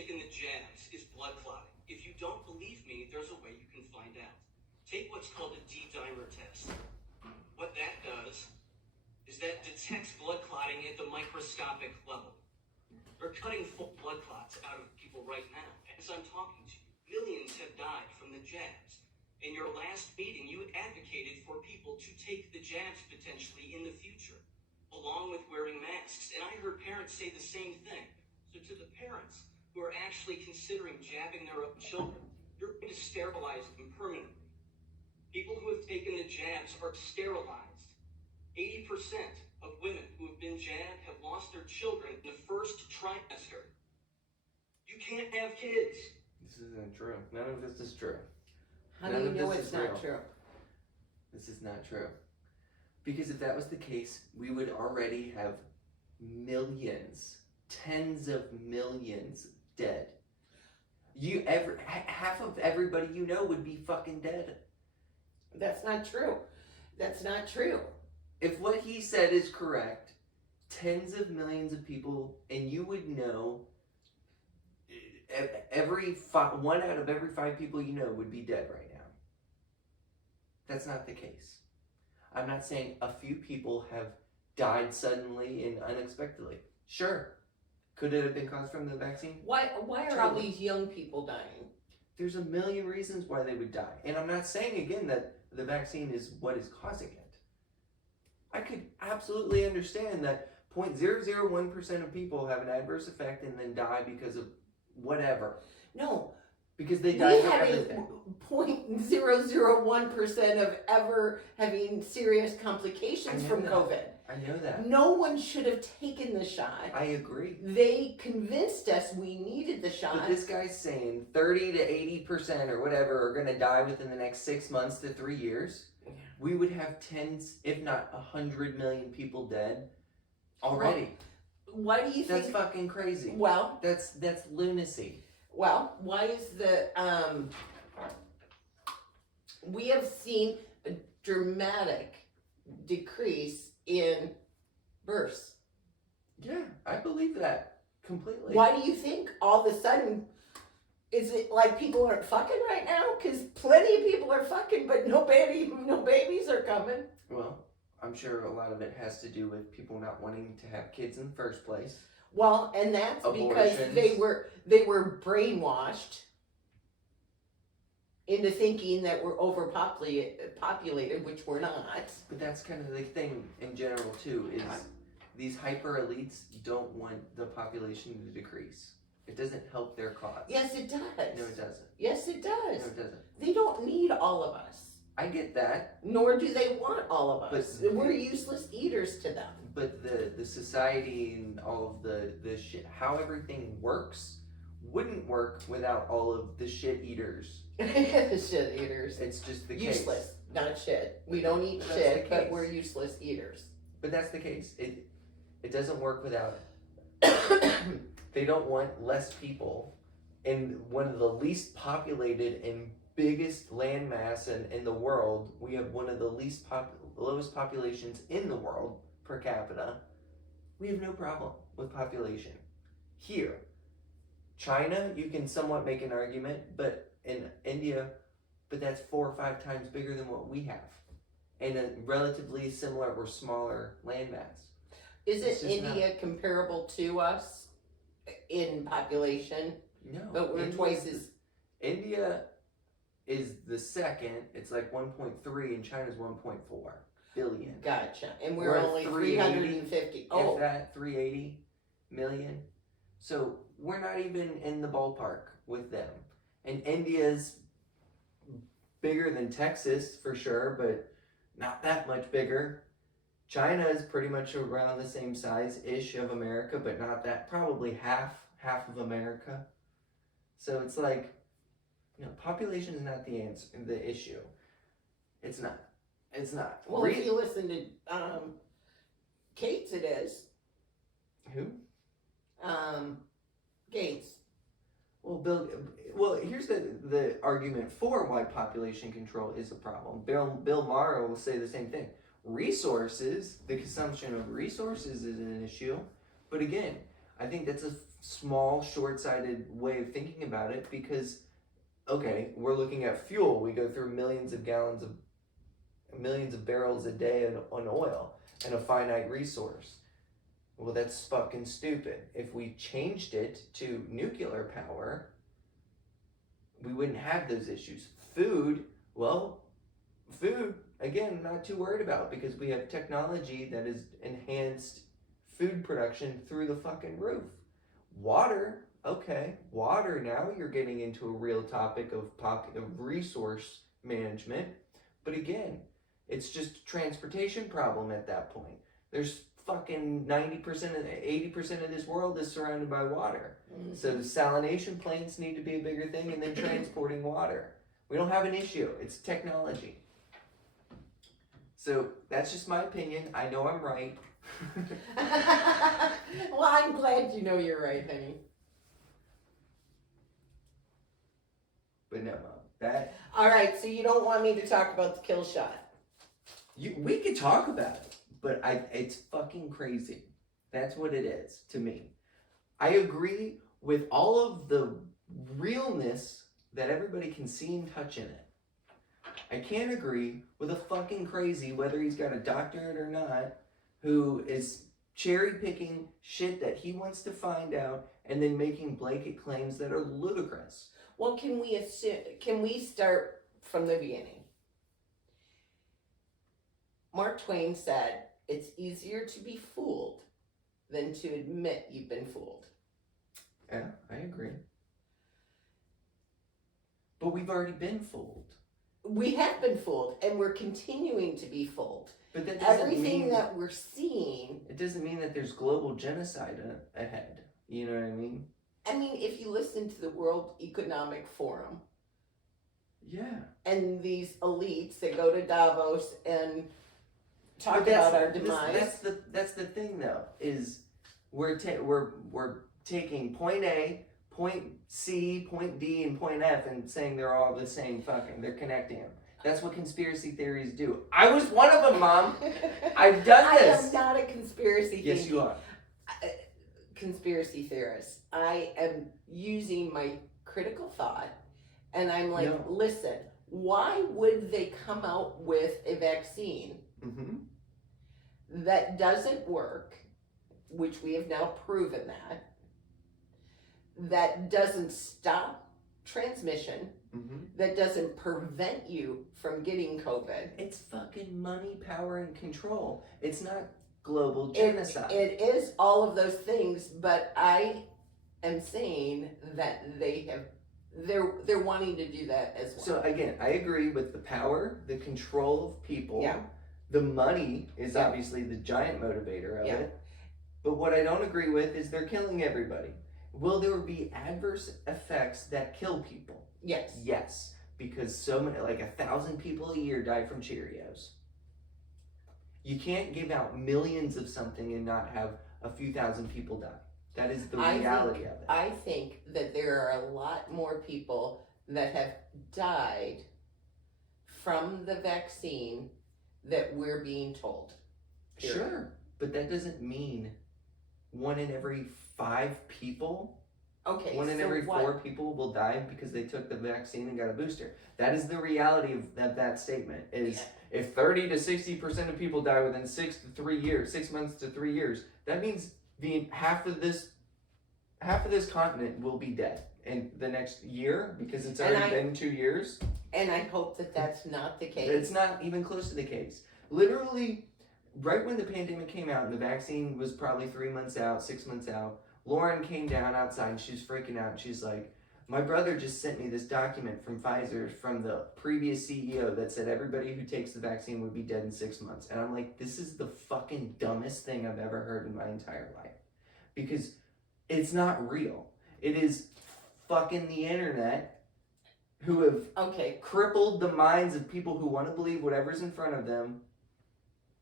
taken the jabs is blood clotting. If you don't believe me, there's a way you can find out. Take what's called a D-dimer test. What that does is that detects blood clotting at the microscopic level. They're cutting full blood clots out of people right now. As I'm talking to you, millions have died from the jabs. In your last meeting, you advocated for people to take the jabs potentially in the future, along with wearing masks. And I heard parents say the same thing. So to the parents who are actually considering jabbing their own children, you're going to sterilize them permanently. People who have taken the jabs are sterilized. 80% of women who have been jabbed have lost their children in the first trimester. You can't have kids. This isn't true. None of this is true. How do you know it's not true? This is not true. Because if that was the case, we would already have millions, tens of millions dead. Half of everybody you know would be fucking dead. That's not true. That's not true. If what he said is correct, tens of millions of people, and you would know one out of every 5 people you know would be dead right now. That's not the case. I'm not saying a few people have died suddenly and unexpectedly. Sure. Could it have been caused from the vaccine? Why are all these young people dying? There's a million reasons why they would die. And I'm not saying, again, that the vaccine is what is causing it. I could absolutely understand that 0.001% of people have an adverse effect and then die because of whatever. No. Because they die from everything. 0.001% of ever having serious complications from COVID. I know that. No one should have taken the shot. I agree. They convinced us we needed the shot. But this guy's saying 30 to 80% or whatever are going to die within the next 6 months to 3 years. Yeah. We would have tens, if not 100 million people dead already. Well, why do you think that's fucking crazy? Well, that's lunacy. Well, why is the we have seen a dramatic decrease in births. Yeah, I believe that completely. Why do you think all of a sudden, is it like people aren't fucking right now? Because plenty of people are fucking, but no babies are coming. Well, I'm sure a lot of it has to do with people not wanting to have kids in the first place. Well, and that's because they were brainwashed into thinking that we're overpopulated, which we're not. But that's kind of the thing in general too, is these hyper elites don't want the population to decrease. It doesn't help their cause. Yes, it does. No, it doesn't. Yes, it does. No, it doesn't. They don't need all of us. I get that. Nor do they want all of us. But we're useless eaters to them. But the society and all of the shit, how everything works, wouldn't work without all of the shit eaters. The shit eaters. It's just the case. Useless, not shit. We don't eat shit, but we're useless eaters. But that's the case. It doesn't work without it. They don't want less people in one of the least populated and biggest landmass in the world. We have one of the lowest populations in the world per capita. We have no problem with population. Here, China, you can somewhat make an argument, but in India, but that's 4 or 5 times bigger than what we have. And a relatively similar or smaller landmass. Isn't India comparable to us in population? No. But we're twice as... India is the second. It's like 1.3 and China's 1.4 billion. Gotcha. And we're only 350. Oh. If that, 380 million. So we're not even in the ballpark with them. And India's bigger than Texas for sure, but not that much bigger. China is pretty much around the same size-ish of America, but not that, probably half of America. So it's like, population is not the answer, the issue. It's not. Well, if you listen to Gates, it is. Who? Gates. Well, here's the argument for why population control is a problem. Bill Maher will say the same thing. Resources, the consumption of resources is an issue. But again, I think that's a small, short-sighted way of thinking about it because, okay, we're looking at fuel. We go through millions of barrels a day on oil and a finite resource. Well, that's fucking stupid. If we changed it to nuclear power, we wouldn't have those issues. Food, again, I'm not too worried about because we have technology that has enhanced food production through the fucking roof. Water, okay. Water, now you're getting into a real topic of resource management. But again, it's just a transportation problem at that point. There's fucking 80% of this world is surrounded by water. Mm-hmm. So desalination plants need to be a bigger thing, and then transporting water. We don't have an issue. It's technology. So that's just my opinion. I know I'm right. Well, I'm glad you know you're right, honey. But no, Mom, that... All right, so you don't want me to talk about the kill shot. We could talk about it, but it's fucking crazy. That's what it is to me. I agree with all of the realness that everybody can see and touch in it. I can't agree with a fucking crazy, whether he's got a doctorate or not, who is cherry picking shit that he wants to find out and then making blanket claims that are ludicrous. Well, can we start from the beginning? Mark Twain said, it's easier to be fooled than to admit you've been fooled. Yeah, I agree. But we've already been fooled. We have been fooled, and we're continuing to be fooled. But that doesn't everything mean that we're seeing... It doesn't mean that there's global genocide ahead. You know what I mean? I mean, if you listen to the World Economic Forum... Yeah. And these elites that go to Davos and talk about our demise... That's the thing, though, is we're taking point A, point C, point D, and point F and saying they're all the same fucking... They're connecting them. That's what conspiracy theories do. I was one of them, Mom. I've done this. I am not a conspiracy theorist. Yes, you are. Conspiracy theorist. I am using my critical thought, and I'm like, no. Listen, why would they come out with a vaccine that doesn't work, which we have now proven that doesn't stop transmission, that doesn't prevent you from getting COVID. It's fucking money, power, and control. It's not global genocide. It is all of those things, but I am saying that they're wanting to do that as well. So again, I agree with the power, the control of people. Yeah. The money is obviously the giant motivator of it. But what I don't agree with is they're killing everybody. Will there be adverse effects that kill people? Yes. Yes. Because so many, like 1,000 people a year die from Cheerios. You can't give out millions of something and not have a few thousand people die. That is the reality of it. I think that there are a lot more people that have died from the vaccine that we're being told. Period. Sure, but that doesn't mean 1 in every 5 people. Okay, 1 in every 4 people will die because they took the vaccine and got a booster. That is the reality of that statement. Is if 30 to 60% of people die within 6 months to 3 years, that means half of this continent will be dead in the next year because it's already been 2 years. And I hope that that's not the case. It's not even close to the case. Literally, right when the pandemic came out and the vaccine was probably 3 months out, 6 months out, Lauren came down outside and she was freaking out. She's like, my brother just sent me this document from Pfizer from the previous CEO that said everybody who takes the vaccine would be dead in 6 months. And I'm like, this is the fucking dumbest thing I've ever heard in my entire life. Because it's not real. It is fucking the internet who have crippled the minds of people who want to believe whatever's in front of them.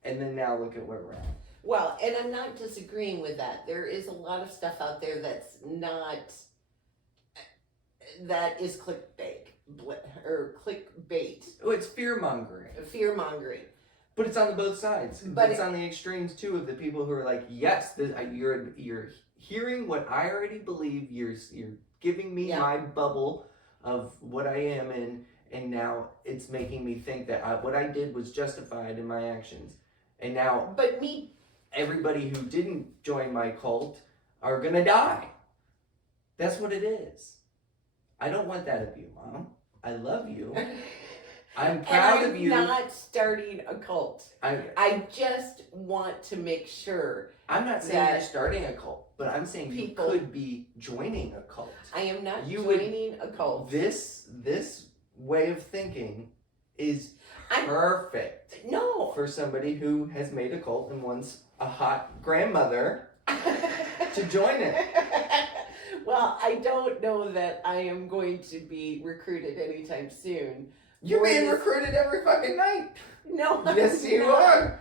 And then now look at where we're at. Well, and I'm not disagreeing with that. There is a lot of stuff out there that is clickbait or clickbait. Oh, it's fear-mongering. Fear-mongering. But it's on both sides. But it's on the extremes too of the people who are like, yes, you're hearing what I already believe. You're giving me Yeah. my bubble of what I am in, and now it's making me think that what I did was justified in my actions. And now But me, everybody who didn't join my cult are gonna die. That's what it is. I don't want that of you, Mom. I love you. I'm proud of you. I'm not starting a cult. I just want to make sure. I'm not saying that you're starting a cult, but I'm saying people- you could be joining a cult. I am not You would- joining a cult. This way of thinking is perfect No. for somebody who has made a cult and wants a hot grandmother to join it. Well, I don't know that I am going to be recruited anytime soon. You're For being this- recruited every fucking night. No, Yes, I'm you not. are.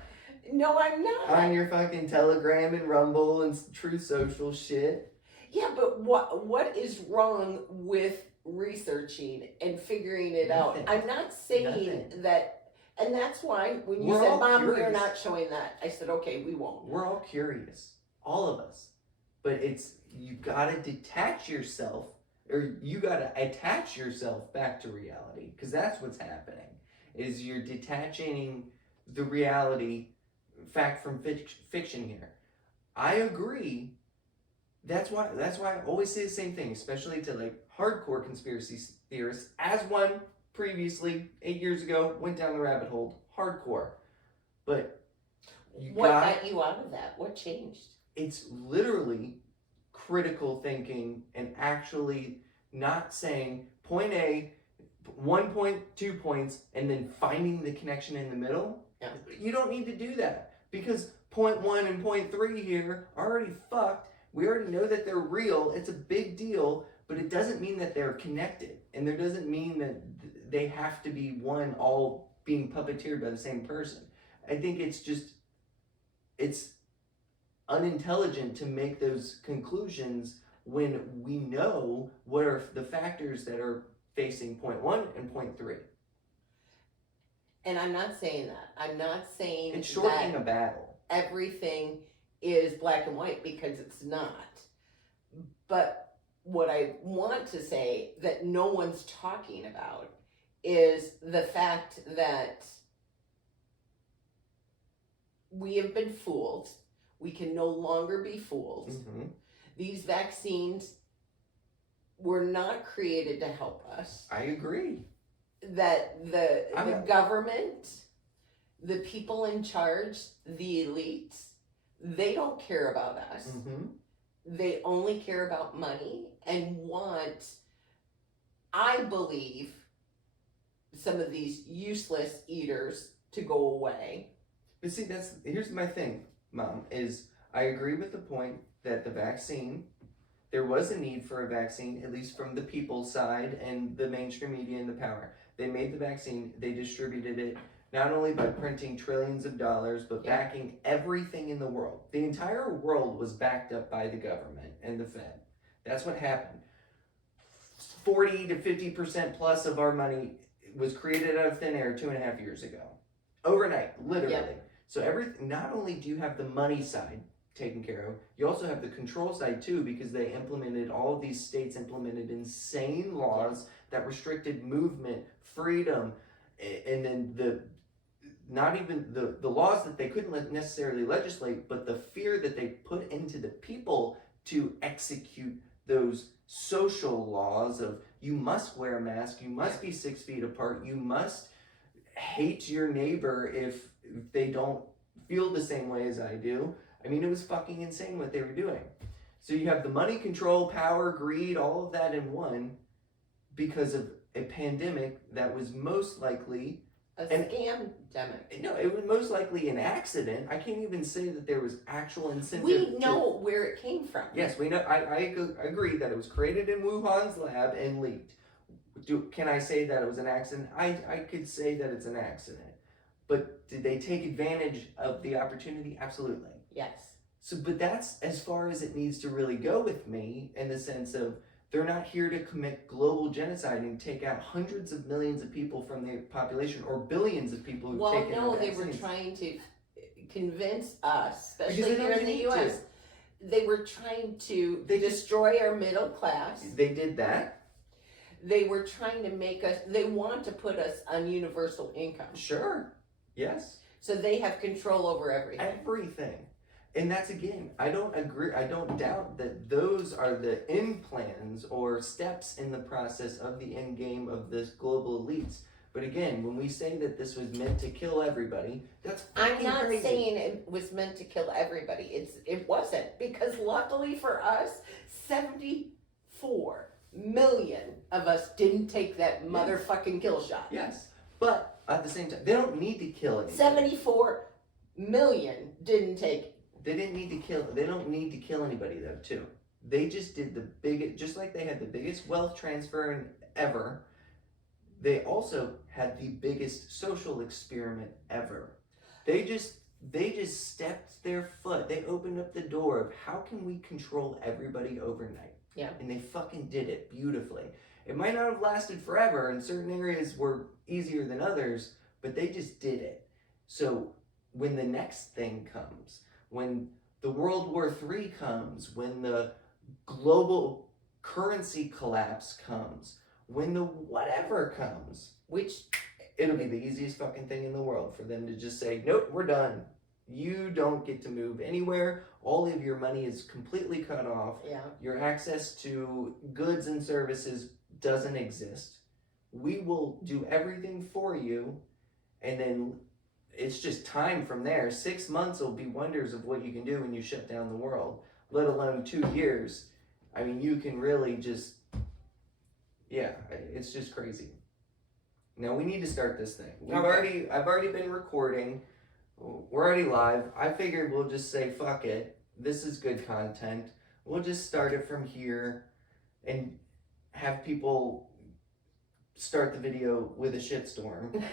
No, I'm not. On your fucking Telegram and Rumble and True Social shit. Yeah, but what is wrong with researching and figuring it Nothing. out? I'm not saying Nothing. that, and that's why when you We're said, all "Mom, we are curious. not showing that," I said, "Okay, we won't." We're all curious. All of us. But you gotta detach yourself, or you gotta attach yourself back to reality. Because that's what's happening. Is you're detaching the reality, fact from fiction here. I agree. That's why I always say the same thing, especially to like hardcore conspiracy theorists. As one previously, 8 years ago, went down the rabbit hole. Hardcore. But What got you out of that? What changed? it's literally critical thinking and actually not saying point A, 1 point, 2 points, and then finding the connection in the middle. Yeah. You don't need to do that because point 1 and point 3 here are already fucked. We already know that they're real. It's a big deal, but it doesn't mean that they're connected. And there doesn't mean that they have to be one all being puppeteered by the same person. I think it's unintelligent to make those conclusions when we know what are the factors that are facing point 1 and point 3. And I'm not saying that. I'm not saying It's shortening that a battle. everything is black and white, because it's not. But what I want to say that no one's talking about is the fact that we have been fooled. We can no longer be fooled. Mm-hmm. These vaccines were not created to help us. I agree. That the I'm- government, the people in charge, the elites, they don't care about us. Mm-hmm. They only care about money and want, I believe, some of these useless eaters to go away. But see, here's my thing, Mom, is I agree with the point that the vaccine, there was a need for a vaccine, at least from the people's side and the mainstream media and the power. They made the vaccine, they distributed it, not only by printing trillions of dollars, but Yeah. backing everything in the world. The entire world was backed up by the government and the Fed. That's what happened. 40 to 50% plus of our money was created out of thin air 2.5 years ago. Overnight, literally. Yeah. So everything, not only do you have the money side taken care of, you also have the control side too, because they implemented, all of these states implemented insane laws that restricted movement, freedom, and then the laws that they couldn't necessarily legislate, but the fear that they put into the people to execute those social laws of you must wear a mask, you must be 6 feet apart, you must hate your neighbor if they don't feel the same way as I do. I mean, it was fucking insane what they were doing. So you have the money, control, power, greed, all of that in one, because of a pandemic that was most likely Scam-demic. no, it was most likely an accident. I can't even say that there was actual incentive. We know where it came from. Yes, we know. I agree that it was created in Wuhan's lab and leaked. Can I say that it was an accident? I could say that it's an accident. But did they take advantage of the opportunity? Absolutely. Yes. So, but that's as far as it needs to really go with me, in the sense of they're not here to commit global genocide and take out hundreds of millions of people from the population, or billions of people who've Well, taken no, the they were vaccines. trying to convince us, Because especially they here don't in the need U.S., they were trying to destroy our middle class. They did that. They were trying to make us, they want to put us on universal income. Sure. Yes. So they have control over everything. Everything. And that's, again, I don't agree, I don't doubt that those are the end plans or steps in the process of the end game of this global elites. But again, when we say that this was meant to kill everybody, that's I'm not crazy. saying it was meant to kill everybody. It wasn't, because luckily for us, 74 million of us didn't take that motherfucking kill shot. Yes, but at the same time, they don't need to kill anybody. 74 million didn't take it. They didn't need to kill. They don't need to kill anybody though. Too. They just did the biggest. Just like they had the biggest wealth transfer ever. They also had the biggest social experiment ever. They just stepped their foot. They opened up the door of how can we control everybody overnight. Yeah. And they fucking did it beautifully. It might not have lasted forever, and certain areas were easier than others, but they just did it. So when the next thing comes, when the World War III comes, when the global currency collapse comes, when the whatever comes, Which it'll be the easiest fucking thing in the world for them to just say, nope, we're done. You don't get to move anywhere. All of your money is completely cut off. Yeah. Your access to goods and services doesn't exist. We will do everything for you, and then it's just time from there. 6 months will be wonders of what you can do when you shut down the world, let alone 2 years. I mean, you can really just, yeah, it's just crazy. Now we need to start this thing. I've already been recording. We're already live. I figured we'll just say, fuck it. This is good content. We'll just start it from here and have people start the video with a shitstorm.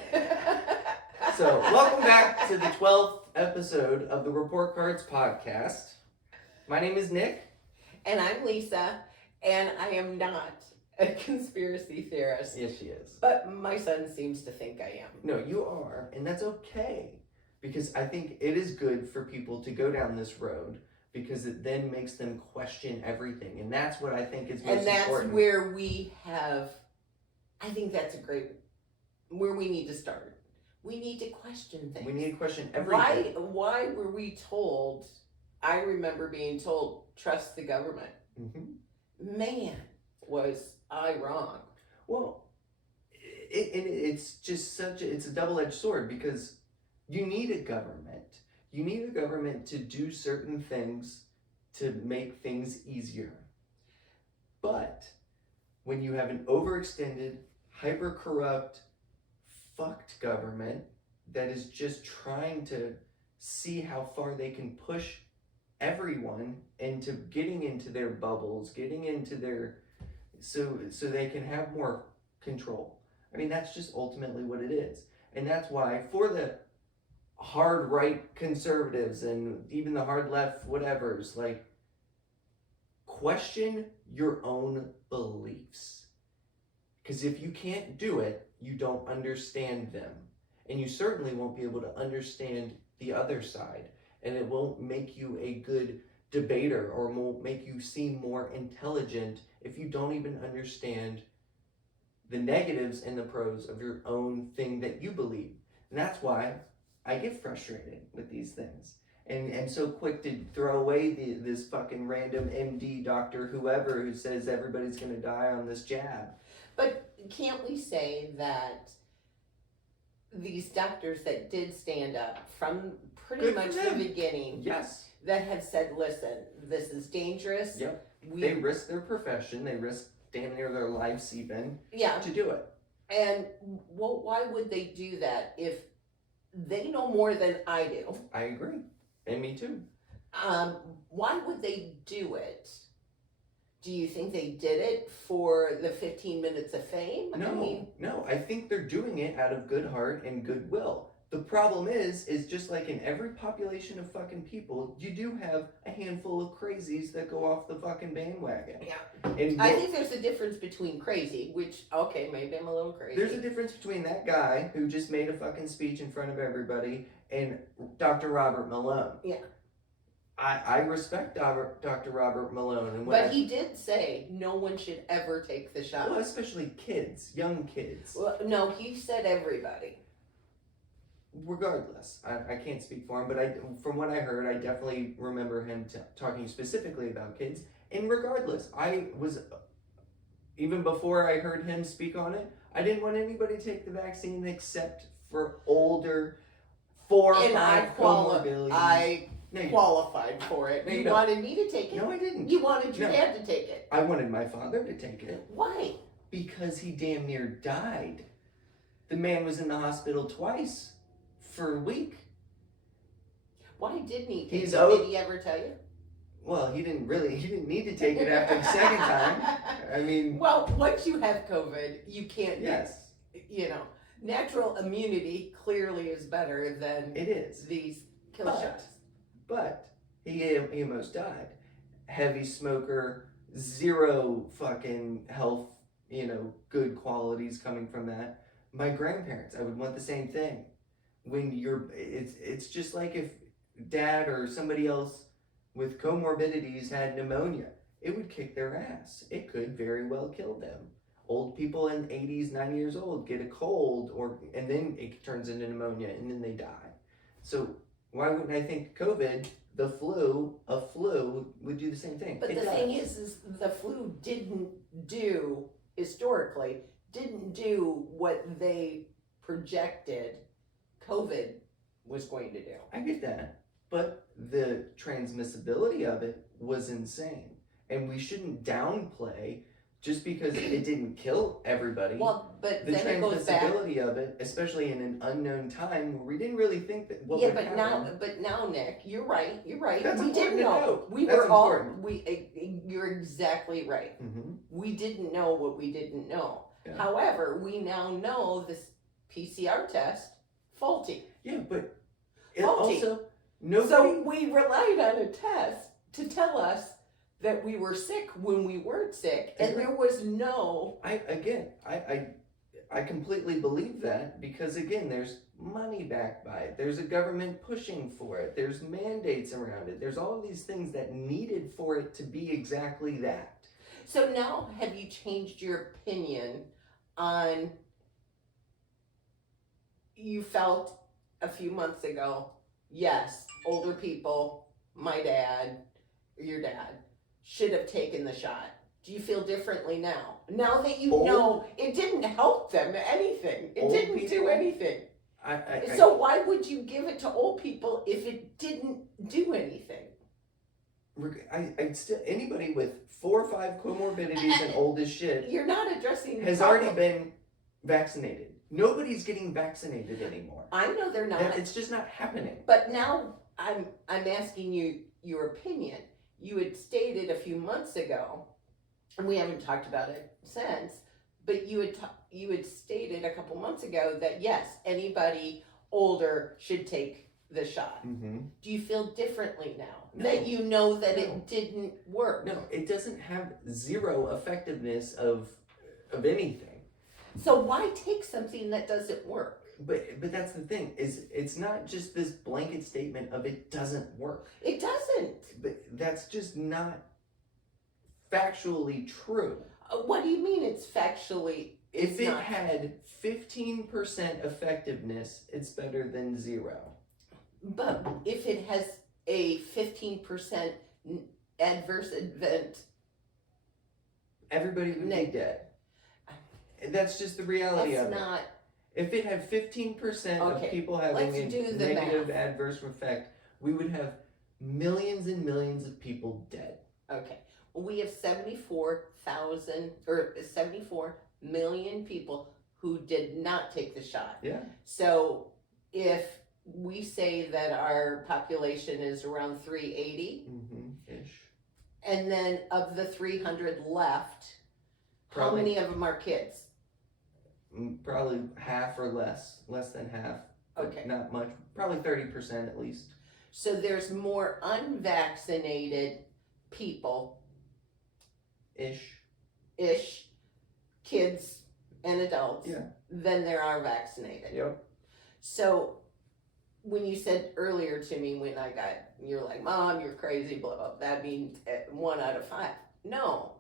So, welcome back to the 12th episode of the Report Cards podcast. My name is Nick. And I'm Lisa, and I am not a conspiracy theorist. Yes, she is. But my son seems to think I am. No, you are, and that's okay. Because I think it is good for people to go down this road, because it then makes them question everything. And that's what I think is most important. And that's where we have, I think that's where we need to start. We need to question things. We need to question everything. Why were we told, I remember being told, trust the government. Mm-hmm. Man, was I wrong. Well, it's just it's a double-edged sword, because you need a government. You need a government to do certain things to make things easier. But when you have an overextended, hyper-corrupt, fucked government that is just trying to see how far they can push everyone into getting into their bubbles, getting into their so they can have more control. I mean, that's just ultimately what it is. And that's why for the hard right conservatives and even the hard left whatevers, like, question your own beliefs. Because if you can't do it, you don't understand them. And you certainly won't be able to understand the other side. And it won't make you a good debater, or won't make you seem more intelligent if you don't even understand the negatives and the pros of your own thing that you believe. And that's why I get frustrated with these things. And so quick to throw away this fucking random MD doctor, whoever, who says everybody's going to die on this jab. But can't we say that these doctors that did stand up from pretty Good much for the them. beginning, Yes. that have said, listen, this is dangerous. Yep. They risk their profession. They risk damn near their lives even to do it. And why would they do that if they know more than I do? I agree. And me too. Why would they do it? Do you think they did it for the 15 minutes of fame? No. I think they're doing it out of good heart and goodwill. The problem is just like in every population of fucking people, you do have a handful of crazies that go off the fucking bandwagon. Yeah. And I think there's a difference between crazy, which, okay, maybe I'm a little crazy. there's a difference between that guy who just made a fucking speech in front of everybody and Dr. Robert Malone. Yeah. I respect Dr. Robert Malone, and But he did say no one should ever take the shot. well, especially kids, young kids. Well, no, he said everybody. Regardless, I can't speak for him, but from what I heard, I definitely remember him talking specifically about kids. And regardless, I was, even before I heard him speak on it, I didn't want anybody to take the vaccine except for older, 4 or 5 comorbidities. I No, you- qualified for it. No, You you don't. wanted me to take it. No, I didn't. You wanted your No. dad to take it. I wanted my father to take it Why? because he damn near died. The man was in the hospital twice for a week. Why didn't he take He's it? out- Did he ever tell you? Well, he didn't need to take it after the second time. I mean, Well, once you have COVID, you can't. yes, You know, natural immunity clearly is better than it is. these kill But- shots. But he almost died. Heavy smoker, zero fucking health, good qualities coming from that. My grandparents, I would want the same thing. When it's just like if dad or somebody else with comorbidities had pneumonia, it would kick their ass. It could very well kill them. Old people in 80s, 90 years old get a cold, and then it turns into pneumonia, and then they die. So why wouldn't I think COVID, a flu would do the same thing? But It the does. thing is the flu historically didn't do what they projected COVID was going to do. I get that, but the transmissibility of it was insane, and we shouldn't downplay just because it didn't kill everybody. Well, but the then it goes back. transmissibility of it, especially in an unknown time where we didn't really think that what Yeah, would but happen. now, Nick, you're right. That's We didn't important to know. know. We That's were all. important. You're exactly right. Mm-hmm. We didn't know what we didn't know. Yeah. However, we now know this PCR test faulty. Yeah, but it Faulty. also nobody. So we relied on a test to tell us that we were sick when we weren't sick, and there was no. I completely believe that because again, there's money backed by it. There's a government pushing for it. There's mandates around it. There's all of these things that needed for it to be exactly that. So now, have you changed your opinion on? You felt a few months ago, yes, older people, my dad, your dad, should have taken the shot. Do you feel differently now? Now that you know it didn't help them anything. It didn't do people? anything. I So why would you give it to old people if it didn't do anything? still anybody with 4 or 5 comorbidities and old as shit You're not addressing the has problem. already been vaccinated. Nobody's getting vaccinated anymore. I know they're not. It's just not happening. But now I'm asking you your opinion. You had stated a few months ago, and we haven't talked about it since, but you had stated a couple months ago that yes, anybody older should take the shot. Mm-hmm. Do you feel differently now No. that you know that No. it didn't work? No, it doesn't have zero effectiveness of anything. So why take something that doesn't work? But that's the thing, is it's not just this blanket statement of it doesn't work. It doesn't. But that's just not factually true. What do you mean it's factually If it not? had 15% effectiveness, it's better than 0. But if it has a 15% adverse event, Everybody would be Nick. dead. That's just the reality that's of it. not. If it had 15% Okay, of people having let's a do the negative math. adverse effect, we would have millions and millions of people dead. Okay. We have 74,000 or 74 million people who did not take the shot. Yeah. So if we say that our population is around 380, Ish. and then of the 300 left, how Probably. many of them are kids? Probably half or less than half. but Okay. Not much. Probably 30% at least. So there's more unvaccinated people Ish. kids and adults Yeah. than there are vaccinated. Yep. So when you said earlier to me you're like, Mom, you're crazy, blah, blah, that means 1 out of 5. No,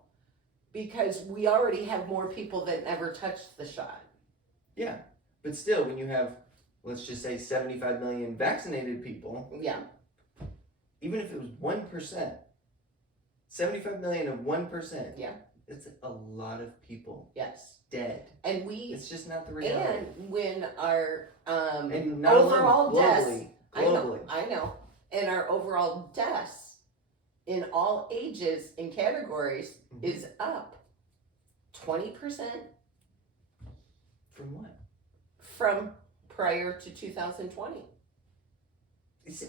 because we already have more people that never touched the shot. Yeah, but still, when you have, let's just say 75 million vaccinated people. Yeah. Even if it was 1%, 75 million of 1%. Yeah. It's a lot of people. Yes. Dead. And it's just not the reality. And when our and not overall deaths, globally. I know, and our overall deaths in all ages and categories is up 20%. From what? From prior to 2020.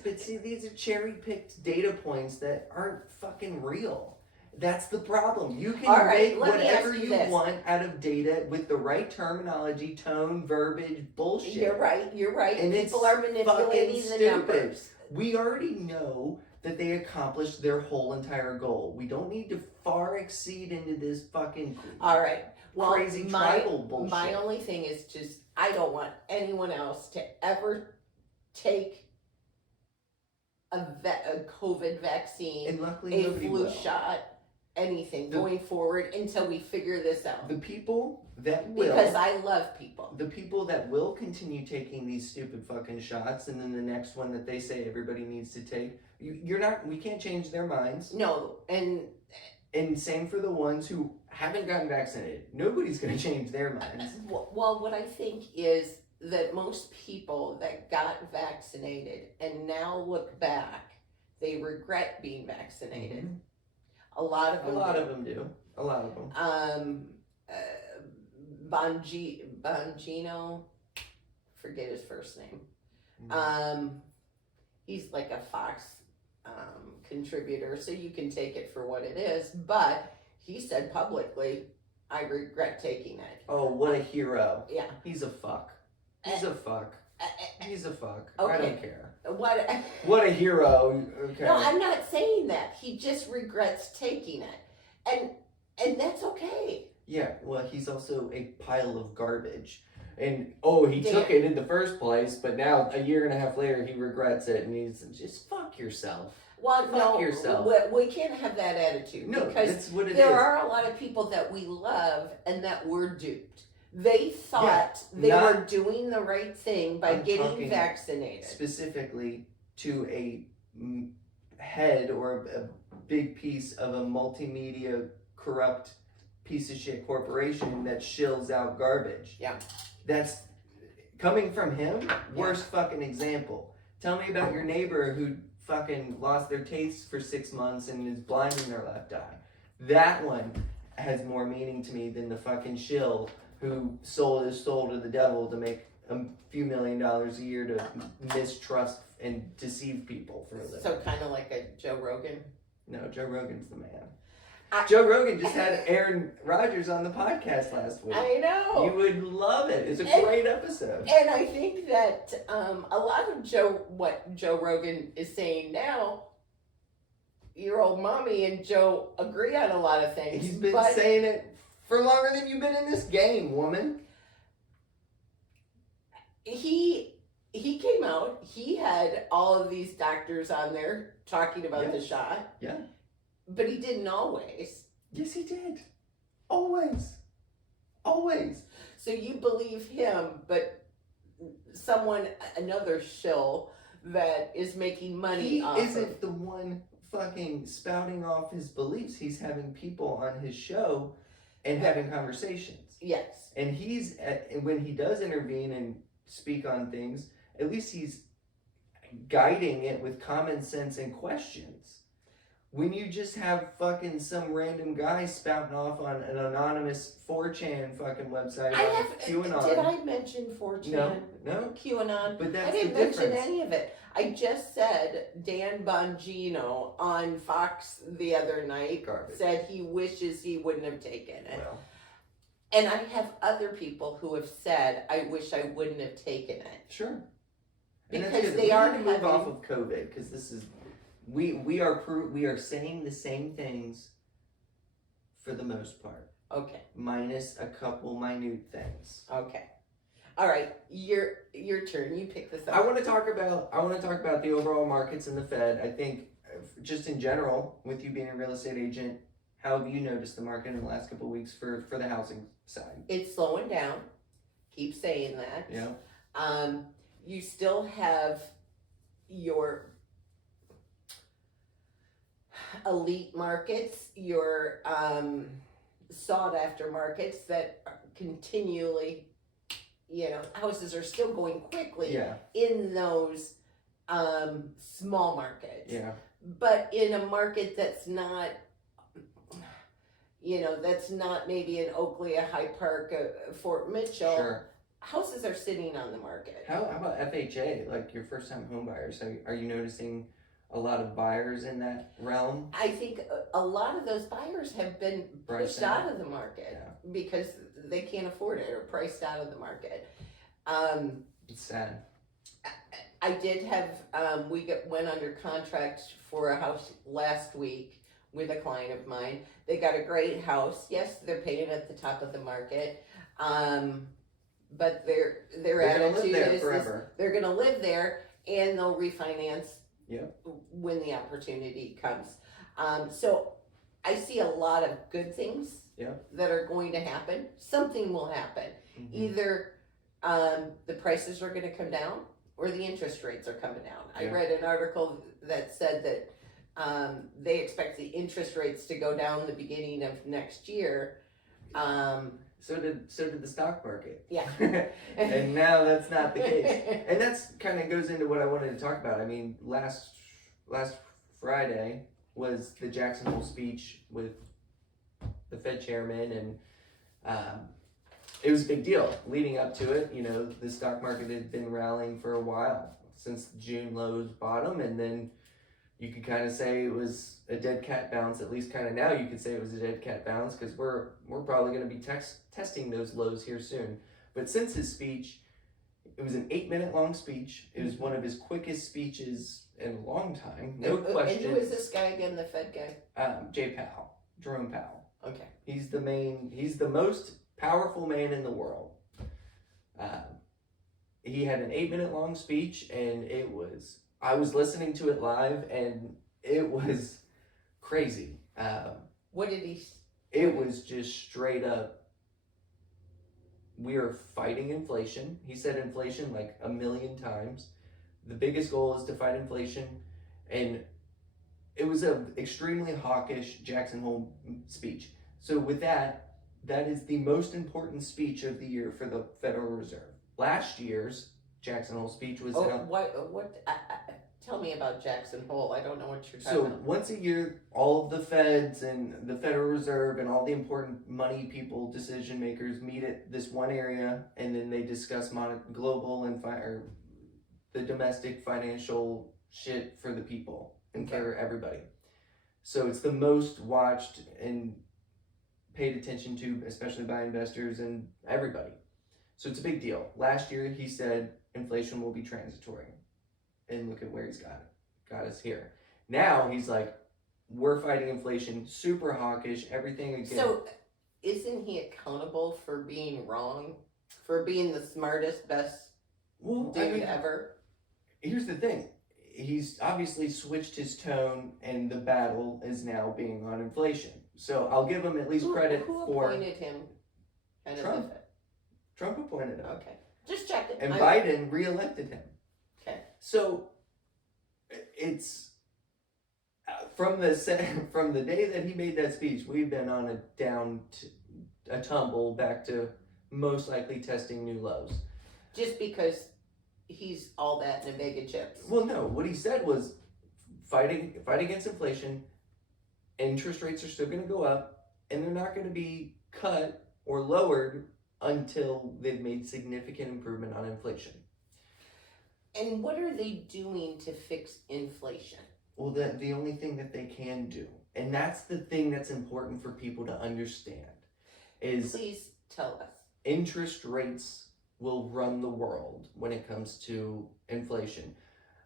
But see, these are cherry-picked data points that aren't fucking real. That's the problem. You can make whatever you want out of data with the right terminology, tone, verbiage, bullshit. You're right. And people are manipulating the numbers. We already know that they accomplished their whole entire goal. We don't need to far exceed into this fucking crazy tribal bullshit. My only thing is just, I don't want anyone else to ever take a COVID vaccine, and luckily a flu shot, anything going forward until we figure this out. The people that will, because I love people. The people that will continue taking these stupid fucking shots, and then the next one that they say everybody needs to take, we can't change their minds. No, and same for the ones who haven't gotten vaccinated. Nobody's going to change their minds. Well, what I think is that most people that got vaccinated and now look back, they regret being vaccinated. Mm-hmm. A lot of them do. A lot of them. Bongino, forget his first name. Mm-hmm. He's like a Fox contributor, so you can take it for what it is. But he said publicly, I regret taking it. Oh, what a hero. Yeah. He's a fuck. He's a fuck. He's a fuck. Okay. I don't care. What? What a hero. Okay. No, I'm not saying that. He just regrets taking it. And that's okay. Yeah, well, he's also a pile of garbage. And, he took it in the first place, but now, a year and a half later, he regrets it, and he's just, fuck yourself. Well, fuck yourself. We can't have that attitude. No, because that's what it is. There are a lot of people that we love and that were duped. They thought they were doing the right thing by getting vaccinated. Specifically to a head or a big piece of a multimedia corrupt piece of shit corporation that shills out garbage. Yeah. That's coming from him. Worst fucking example. Tell me about your neighbor who fucking lost their taste for 6 months and is blind in their left eye. That one has more meaning to me than the fucking shill who sold his soul to the devil to make a few $1 million a year to mistrust and deceive people for a living. So kind of like a Joe Rogan? No, Joe Rogan's the man. Joe Rogan just had Aaron Rodgers on the podcast last week. I know. You would love it. It's a great episode. And I think that a lot of what Joe Rogan is saying now, your old mommy and Joe agree on a lot of things. He's been saying it for longer than you've been in this game, woman. He came out. He had all of these doctors on there talking about the shot. Yeah. But he didn't always. Yes, he did. Always. Always. So you believe him, but another shill that is making money off He isn't the one fucking spouting off his beliefs. He's having people on his show and having conversations. Yes. And when he does intervene and speak on things, at least he's guiding it with common sense and questions. When you just have fucking some random guy spouting off on an anonymous 4chan fucking website QAnon. Did I mention 4chan? No. QAnon? But that's I didn't the mention difference. any of it. I just said Dan Bongino on Fox the other night said he wishes he wouldn't have taken it. Well. And I have other people who have said, I wish I wouldn't have taken it. Sure. Because they are to move off of COVID, because this is we are saying the same things for the most part. Okay. Minus a couple minute things. Okay. All right, your turn. You pick this up. I want to talk about the overall markets and the Fed. I think just in general, with you being a real estate agent, how have you noticed the market in the last couple of weeks for the housing side? It's slowing down. Keep saying that. Yeah. You still have your elite markets, your sought after markets that are continually, houses are still going quickly Yeah. in those small markets. Yeah. But in a market that's not, that's not maybe in Oakley, a High Park, a Fort Mitchell, Sure. houses are sitting on the market. How about FHA, like your first time home buyers? Are you noticing a lot of buyers in that realm? I think a lot of those buyers have been pushed out of the market because they can't afford it or priced out of the market. It's sad. I did have, went under contract for a house last week with a client of mine. They got a great house. Yes, they're paying at the top of the market. But their attitude is they're going to live there and they'll refinance when the opportunity comes. So I see a lot of good things that are going to happen. Something will happen. Mm-hmm. Either the prices are going to come down or the interest rates are coming down. I read an article that said that they expect the interest rates to go down the beginning of next year. So did the stock market. Yeah. And now that's not the case. And that's kind of goes into what I wanted to talk about. I mean, last Friday was the Jackson Hole speech with the Fed chairman, and it was a big deal. Leading up to it, the stock market had been rallying for a while since June lows bottom, and then you could kind of say it was a dead cat bounce. At least kind of now you could say it was a dead cat bounce because we're probably going to be testing those lows here soon. But since his speech, it was an 8-minute long speech. It was one of his quickest speeches in a long time. No question. And who is this guy again, the Fed guy? Jerome Powell. Okay. He's the most powerful man in the world. He had an 8-minute long speech, and I was listening to it live, and it was crazy. What did he? It was just straight up, we are fighting inflation. He said inflation like 1 million times. The biggest goal is to fight inflation, and it was an extremely hawkish Jackson Hole speech. So with that is the most important speech of the year for the Federal Reserve. Last year's Jackson Hole speech was... Tell me about Jackson Hole. I don't know what you're talking about. So once a year, all of the Feds and the Federal Reserve and all the important money people, decision makers meet at this one area, and then they discuss global and the domestic financial shit for the people and for everybody. So it's the most watched and paid attention to, especially by investors and everybody. So it's a big deal. Last year, he said inflation will be transitory. And look at where he's got us here. Now he's like, we're fighting inflation, super hawkish, everything again. So isn't he accountable for being wrong? For being the smartest, best dude ever? Here's the thing. He's obviously switched his tone, and the battle is now being on inflation. So I'll give him at least credit who for... Who appointed him? Trump. Trump appointed him. Okay. Just checking. And Biden reelected him. Okay. So it's from the day that he made that speech, we've been on a tumble back to most likely testing new lows. Just because he's all that in a bag of chips. Well, no. What he said was fight against inflation. Interest rates are still going to go up, and they're not going to be cut or lowered until they've made significant improvement on inflation. And what are they doing to fix inflation? Well, the only thing that they can do, and that's the thing that's important for people to understand, is... Please tell us. Interest rates will run the world when it comes to inflation.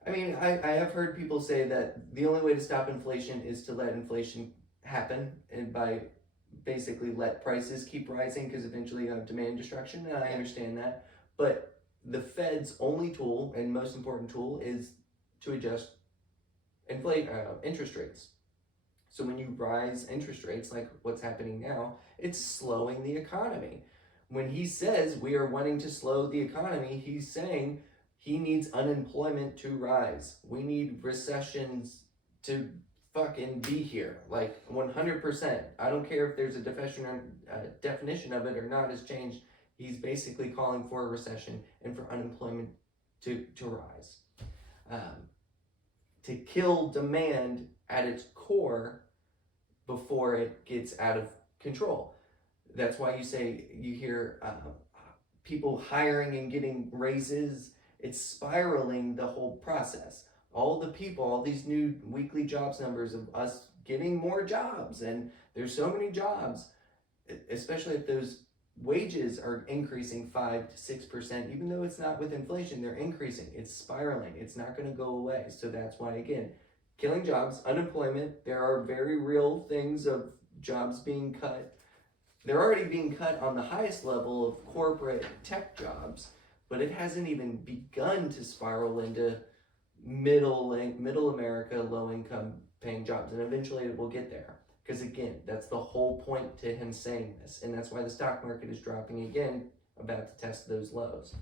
I mean, I have heard people say that the only way to stop inflation is to let inflation happen, and by basically let prices keep rising, because eventually you have demand destruction, and I understand that. But the Fed's only tool and most important tool is to adjust interest rates. So when you rise interest rates, like what's happening now, it's slowing the economy. When he says we are wanting to slow the economy, he's saying he needs unemployment to rise. We need recessions to fucking be here, like 100%. I don't care if there's a definition of it or not has changed. He's basically calling for a recession and for unemployment to rise. To kill demand at its core before it gets out of control. That's why you hear people hiring and getting raises. It's spiraling the whole process. All these new weekly jobs numbers of us getting more jobs, and there's so many jobs, especially if those wages are increasing 5 to 6%, even though it's not with inflation, they're increasing. It's spiraling. It's not going to go away. So that's why, again, killing jobs, unemployment, there are very real things of jobs being cut. They're already being cut on the highest level of corporate tech jobs, but it hasn't even begun to spiral into middle America, low income paying jobs. And eventually it will get there. Because again, that's the whole point to him saying this. And that's why the stock market is dropping again, about to test those lows.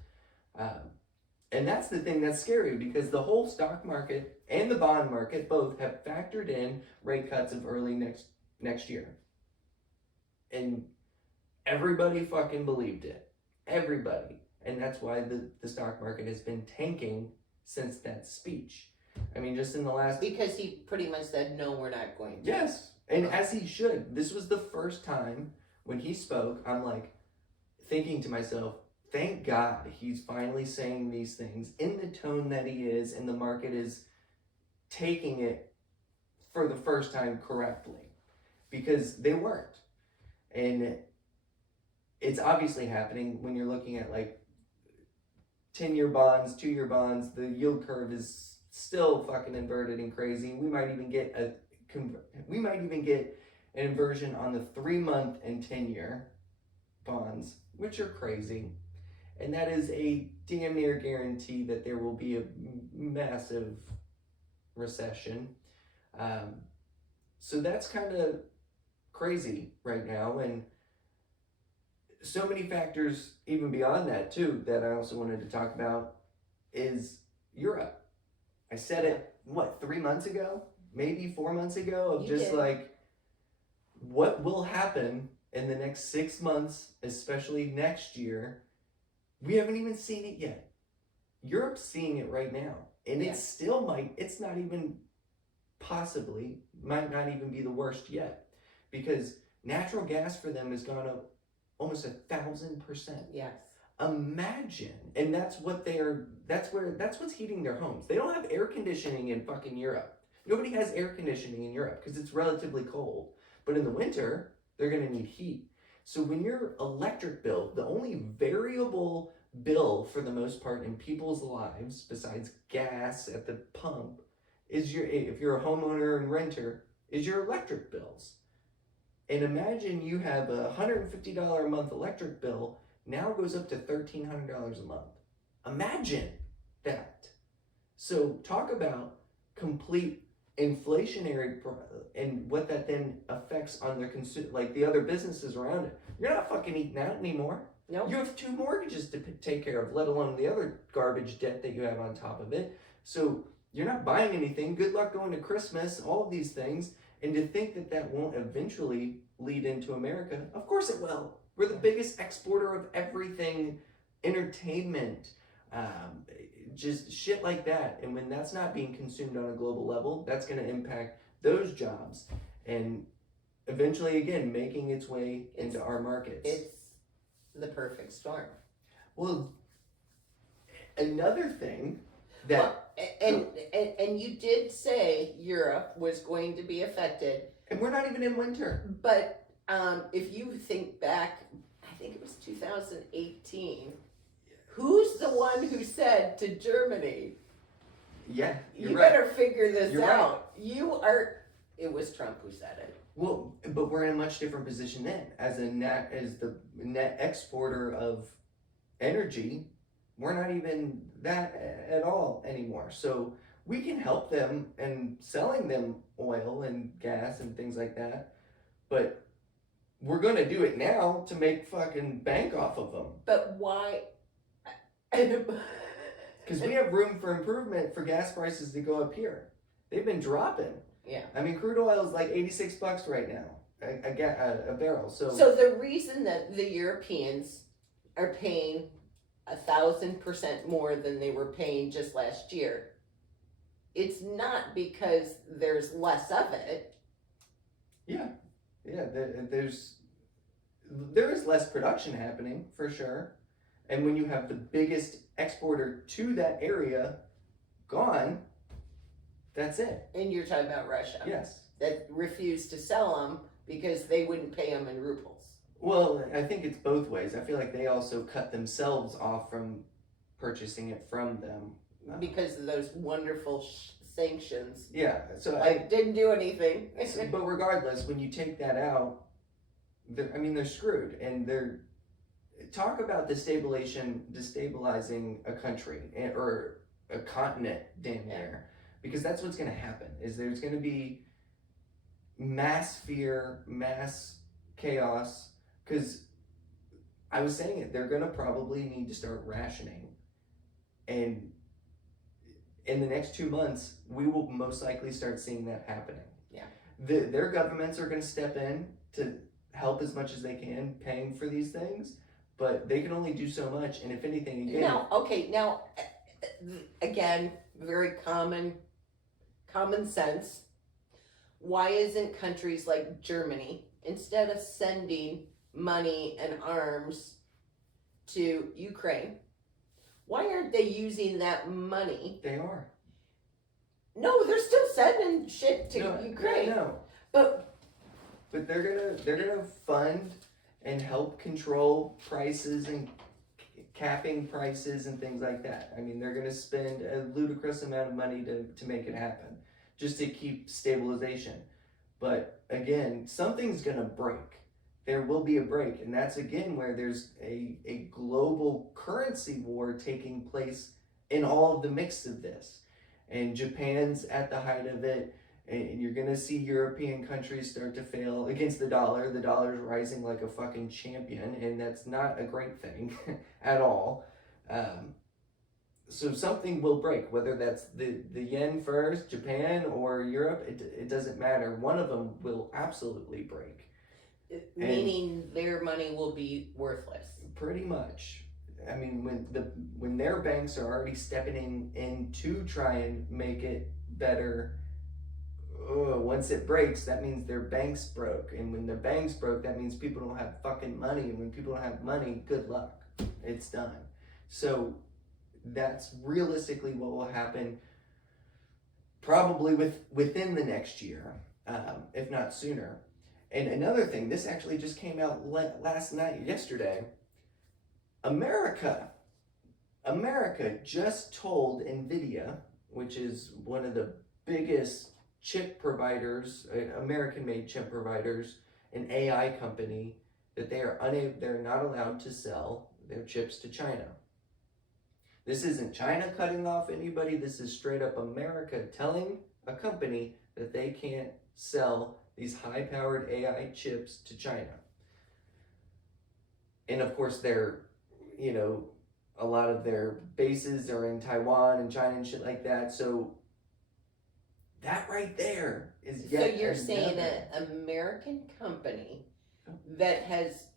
And that's the thing that's scary, because the whole stock market and the bond market both have factored in rate cuts of early next year. And everybody fucking believed it. Everybody. And that's why the stock market has been tanking since that speech. I mean, just in the last... Because he pretty much said, no, we're not going to. Yes. And as he should. This was the first time when he spoke, I'm like thinking to myself, thank God he's finally saying these things in the tone that he is, and the market is taking it for the first time correctly. Because they weren't. And it's obviously happening when you're looking at like 10-year bonds, 2-year bonds. The yield curve is still fucking inverted and crazy. We might even get an inversion on the 3-month and 10-year bonds, which are crazy. And that is a damn near guarantee that there will be a massive recession. So that's kind of crazy right now. And so many factors even beyond that too that I also wanted to talk about is Europe. I said it, 3 months ago? Maybe 4 months ago, of just like, what will happen in the next 6 months, especially next year? We haven't even seen it yet. Europe's seeing it right now. And it still might not even be the worst yet. Because natural gas for them has gone up almost 1,000%. Yes. Imagine, and that's what's heating their homes. They don't have air conditioning in fucking Europe. Nobody has air conditioning in Europe because it's relatively cold. But in the winter, they're going to need heat. So when your electric bill, the only variable bill for the most part in people's lives, besides gas at the pump, is if you're a homeowner and renter, is your electric bills. And imagine you have a $150 a month electric bill, now goes up to $1,300 a month. Imagine that. So talk about complete inflationary and what that then affects on their like the other businesses around it. You're not fucking eating out anymore. Nope. You have 2 mortgages to take care of, let alone the other garbage debt that you have on top of it. So you're not buying anything. Good luck going to Christmas, all of these things. And to think that won't eventually lead into America, of course it will. We're the biggest exporter of everything, entertainment, just shit like that. And when that's not being consumed on a global level, that's going to impact those jobs and eventually, again, making its way into our markets. It's the perfect storm. Well, another thing that... And you did say Europe was going to be affected. And we're not even in winter. But if you think back, I think it was 2018, who's the one who said to Germany, yeah, you better figure this You're out. Right. It was Trump who said it. Well, but we're in a much different position then. As the net exporter of energy, we're not even that at all anymore. So we can help them and selling them oil and gas and things like that, but we're going to do it now to make fucking bank off of them. But why? Because we have room for improvement for gas prices to go up here. They've been dropping. Yeah. I mean, crude oil is like $86 right now, a barrel. So the reason that the Europeans are paying 1,000% more than they were paying just last year, it's not because there's less of it. yeah, there is less production happening for sure, and when you have the biggest exporter to that area gone, that's it. And you're talking about Russia. Yes. That refused to sell them because they wouldn't pay them in rubles. Well, I think it's both ways. I feel like they also cut themselves off from purchasing it from them. Because of those wonderful sanctions. Yeah, so I didn't do anything. but regardless, when you take that out, they're screwed. And talk about destabilizing a country or a continent damn near. Because that's what's going to happen, is there's going to be mass fear, mass chaos. Because I was saying it, they're going to probably need to start rationing. And in the next 2 months, we will most likely start seeing that happening. Yeah. Their governments are going to step in to help as much as they can, paying for these things. But they can only do so much. And if anything, again... Now, again, very common sense. Why isn't countries like Germany, instead of sending money and arms to Ukraine, why aren't they using that money? They are. No, they're still sending shit to Ukraine. No. But they're gonna fund and help control prices and capping prices and things like that. I mean, they're gonna spend a ludicrous amount of money to make it happen, just to keep stabilization. But again, something's gonna break. There will be a break, and that's again where there's a global currency war taking place in all of the mix of this. And Japan's at the height of it, and you're gonna see European countries start to fail against the dollar. The dollar's rising like a fucking champion, and that's not a great thing at all. So something will break, whether that's the yen first, Japan, or Europe, it doesn't matter. One of them will absolutely break. Meaning their money will be worthless. Pretty much. I mean, when their banks are already stepping in to try and make it better, once it breaks, that means their bank's broke. And when their bank's broke, that means people don't have fucking money. And when people don't have money, good luck. It's done. So that's realistically what will happen probably within the next year, if not sooner. And another thing, this actually just came out yesterday. America just told NVIDIA, which is one of the biggest chip providers, American-made chip providers, an AI company, that they're not allowed to sell their chips to China. This isn't China cutting off anybody. This is straight up America telling a company that they can't sell these high-powered AI chips to China. And of course, a lot of their bases are in Taiwan and China and shit like that. So that right there is So you're saying an American company that has...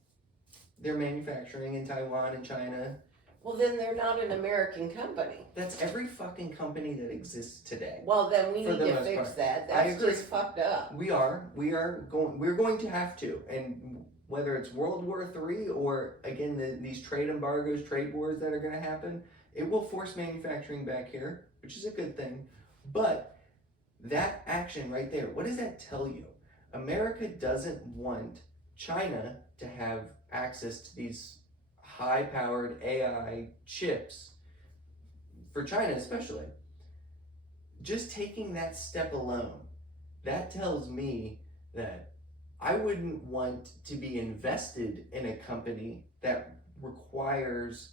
They're manufacturing in Taiwan and China. Well, then they're not an American company. That's every fucking company that exists today. Well, then we For need the to most fix part. that. I That's agree. just fucked up. We're going to have to. And whether it's World War III or, again, these trade embargoes, trade wars that are going to happen, it will force manufacturing back here, which is a good thing. But that action right there, what does that tell you? America doesn't want China to have access to these high-powered AI chips, for China especially. Just taking that step alone, that tells me that I wouldn't want to be invested in a company that requires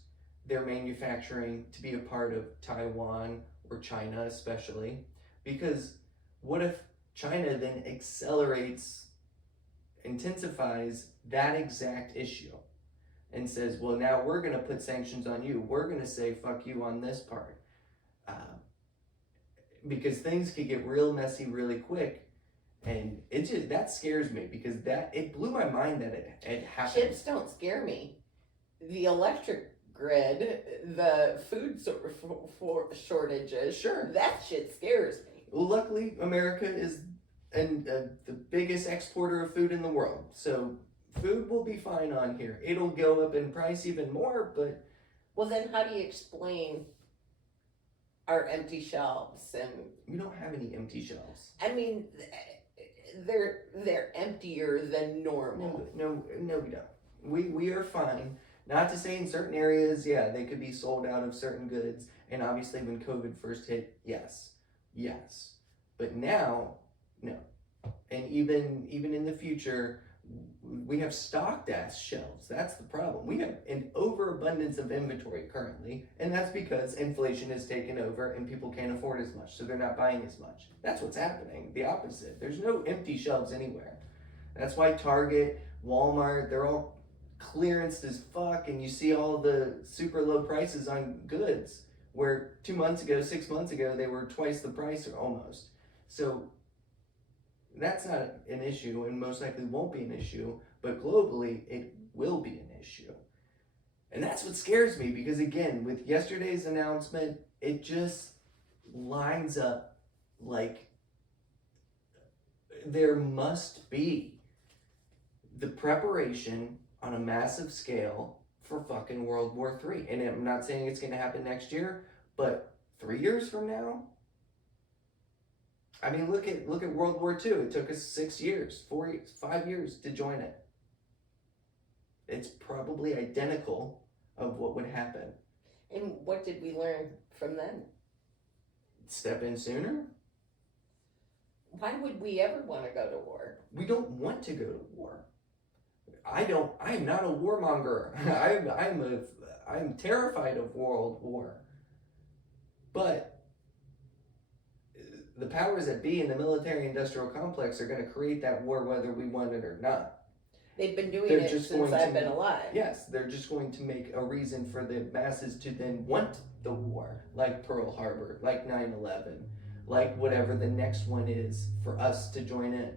their manufacturing to be a part of Taiwan or China especially, because what if China then intensifies that exact issue and says, well, now we're going to put sanctions on you. We're going to say fuck you on this part. Because things could get real messy really quick. And that scares me, because it blew my mind that it happened. Chips don't scare me. The electric grid, the food shortages, Sure, that shit scares me. Well, luckily, America is the biggest exporter of food in the world. So food will be fine on here. It'll go up in price even more, but... Well, then how do you explain our empty shelves? And we don't have any empty shelves. I mean, they're emptier than normal. No, we don't. We are fine. Not to say in certain areas, yeah, they could be sold out of certain goods. And obviously when COVID first hit, yes. But now, no. And even in the future, we have stocked ass shelves. That's the problem. We have an overabundance of inventory currently, and that's because inflation has taken over and people can't afford as much, so they're not buying as much. That's what's happening. The opposite. There's no empty shelves anywhere. That's why Target, Walmart, they're all clearanced as fuck, and you see all the super low prices on goods, where 2 months ago, 6 months ago, they were twice the price or almost. So that's not an issue, and most likely won't be an issue, but globally it will be an issue. And that's what scares me, because again, with yesterday's announcement, it just lines up like there must be the preparation on a massive scale for fucking World War III. And I'm not saying it's going to happen next year, but 3 years from now, I mean, look at World War II. It took us 6 years, 4 years, 5 years to join it. It's probably identical of what would happen. And what did we learn from then? Step in sooner. Why would we ever want to go to war? We don't want to go to war. I am not a warmonger. I'm terrified of world war. But the powers that be in the military-industrial complex are going to create that war whether we want it or not. They've been doing it since I've been alive. Yes, they're just going to make a reason for the masses to then want the war, like Pearl Harbor, like 9/11, like whatever the next one is for us to join in.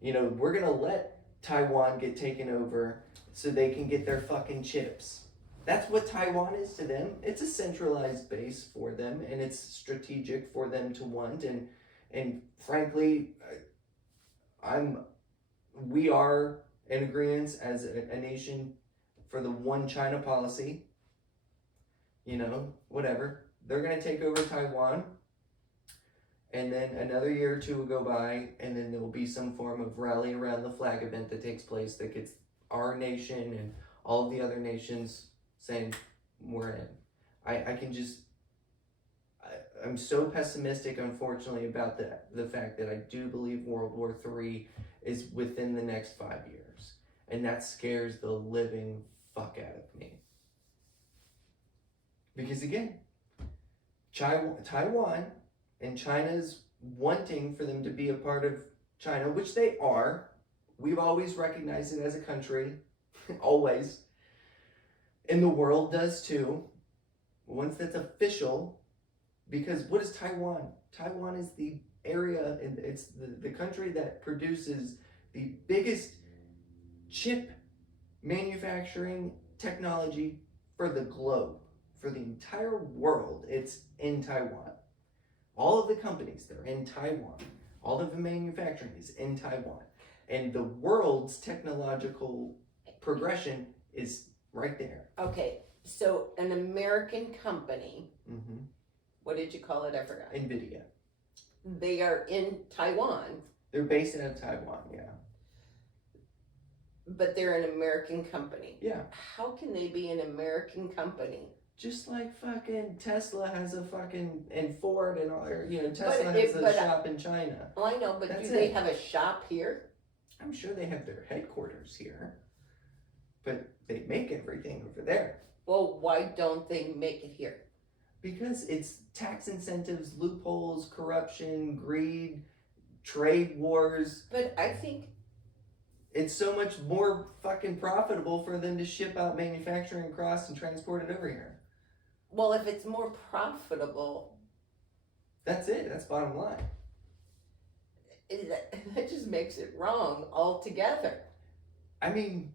You know, we're going to let Taiwan get taken over so they can get their fucking chips. That's what Taiwan is to them. It's a centralized base for them, and it's strategic for them to want. And frankly, we are in agreement as a nation for the one China policy. You know, whatever. They're going to take over Taiwan, and then another year or two will go by, and then there will be some form of rally around the flag event that takes place that gets our nation and all of the other nations saying we're in. I'm so pessimistic, unfortunately, about the fact that I do believe World War III is within the next 5 years. And that scares the living fuck out of me. Because again, Taiwan and China's wanting for them to be a part of China, which they are. We've always recognized it as a country, always. And the world does too. Once that's official, because what is Taiwan? Taiwan is the area, and it's the country that produces the biggest chip manufacturing technology for the globe, for the entire world. It's in Taiwan. All of the companies, they're in Taiwan. All of the manufacturing is in Taiwan. And the world's technological progression is right there. Okay, so an American company, what did you call it? I forgot. NVIDIA. They are in Taiwan. They're based out of Taiwan, yeah. But they're an American company. Yeah. How can they be an American company? Just like fucking Tesla has a fucking, and Ford and all, Tesla has a shop in China. Well, I know, but That's do they it. have a shop here? I'm sure they have their headquarters here. but they make everything over there. Well, why don't they make it here? Because it's tax incentives, loopholes, corruption, greed, trade wars. But I think It's so much more fucking profitable for them to ship out manufacturing across and transport it over here. well, if it's more profitable, That's it. That's bottom line. that just makes it wrong altogether. I mean,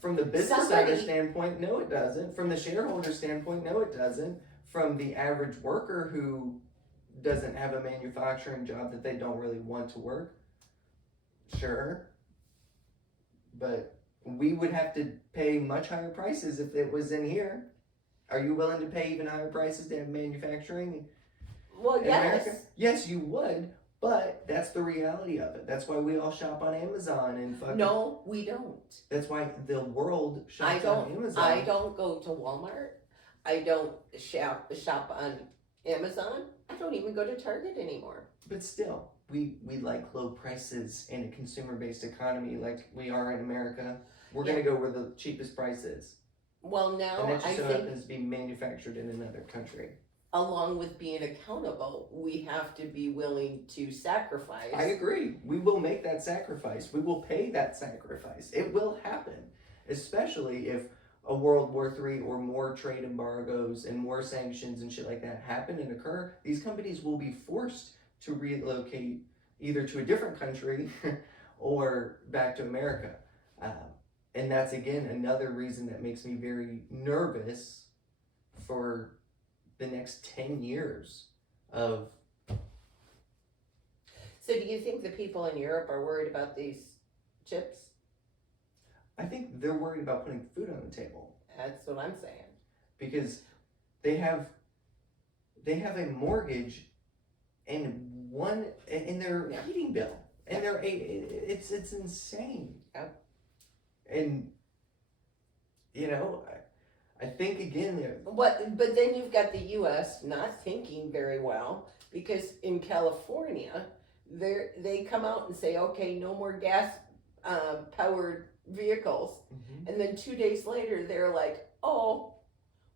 from the business owner standpoint, no, it doesn't. From the shareholder standpoint, no, it doesn't. From the average worker who doesn't have a manufacturing job that they don't really want to work, sure. But we would have to pay much higher prices if it was in here. Are you willing to pay even higher prices to have manufacturing Well, in yes. America? Yes, you would. But that's the reality of it. That's why we all shop on Amazon and fucking. No, we don't. That's why the world I shops on don't. Amazon. I don't go to Walmart. I don't shop on Amazon. I don't even go to Target anymore. But still, we like low prices in a consumer-based economy like we are in America. We're gonna go where the cheapest price is, Well, now and that I just so think, happens to be manufactured in another country. along with being accountable, we have to be willing to sacrifice. I agree. We will make that sacrifice. We will pay that sacrifice. It will happen, especially if a World War III or more trade embargoes and more sanctions and shit like that happen and occur. These companies will be forced to relocate either to a different country or back to America. And that's, again, another reason that makes me very nervous for the next 10 years of. So, do you think the people in Europe are worried about these chips? I think they're worried about putting food on the table That's what I'm saying. because they have a mortgage and one in their heating bill and it's insane. Yep. And I think again But then you've got the U.S. not thinking very well, because in California, they come out and say, okay, no more gas powered vehicles, and then 2 days later they're like, oh,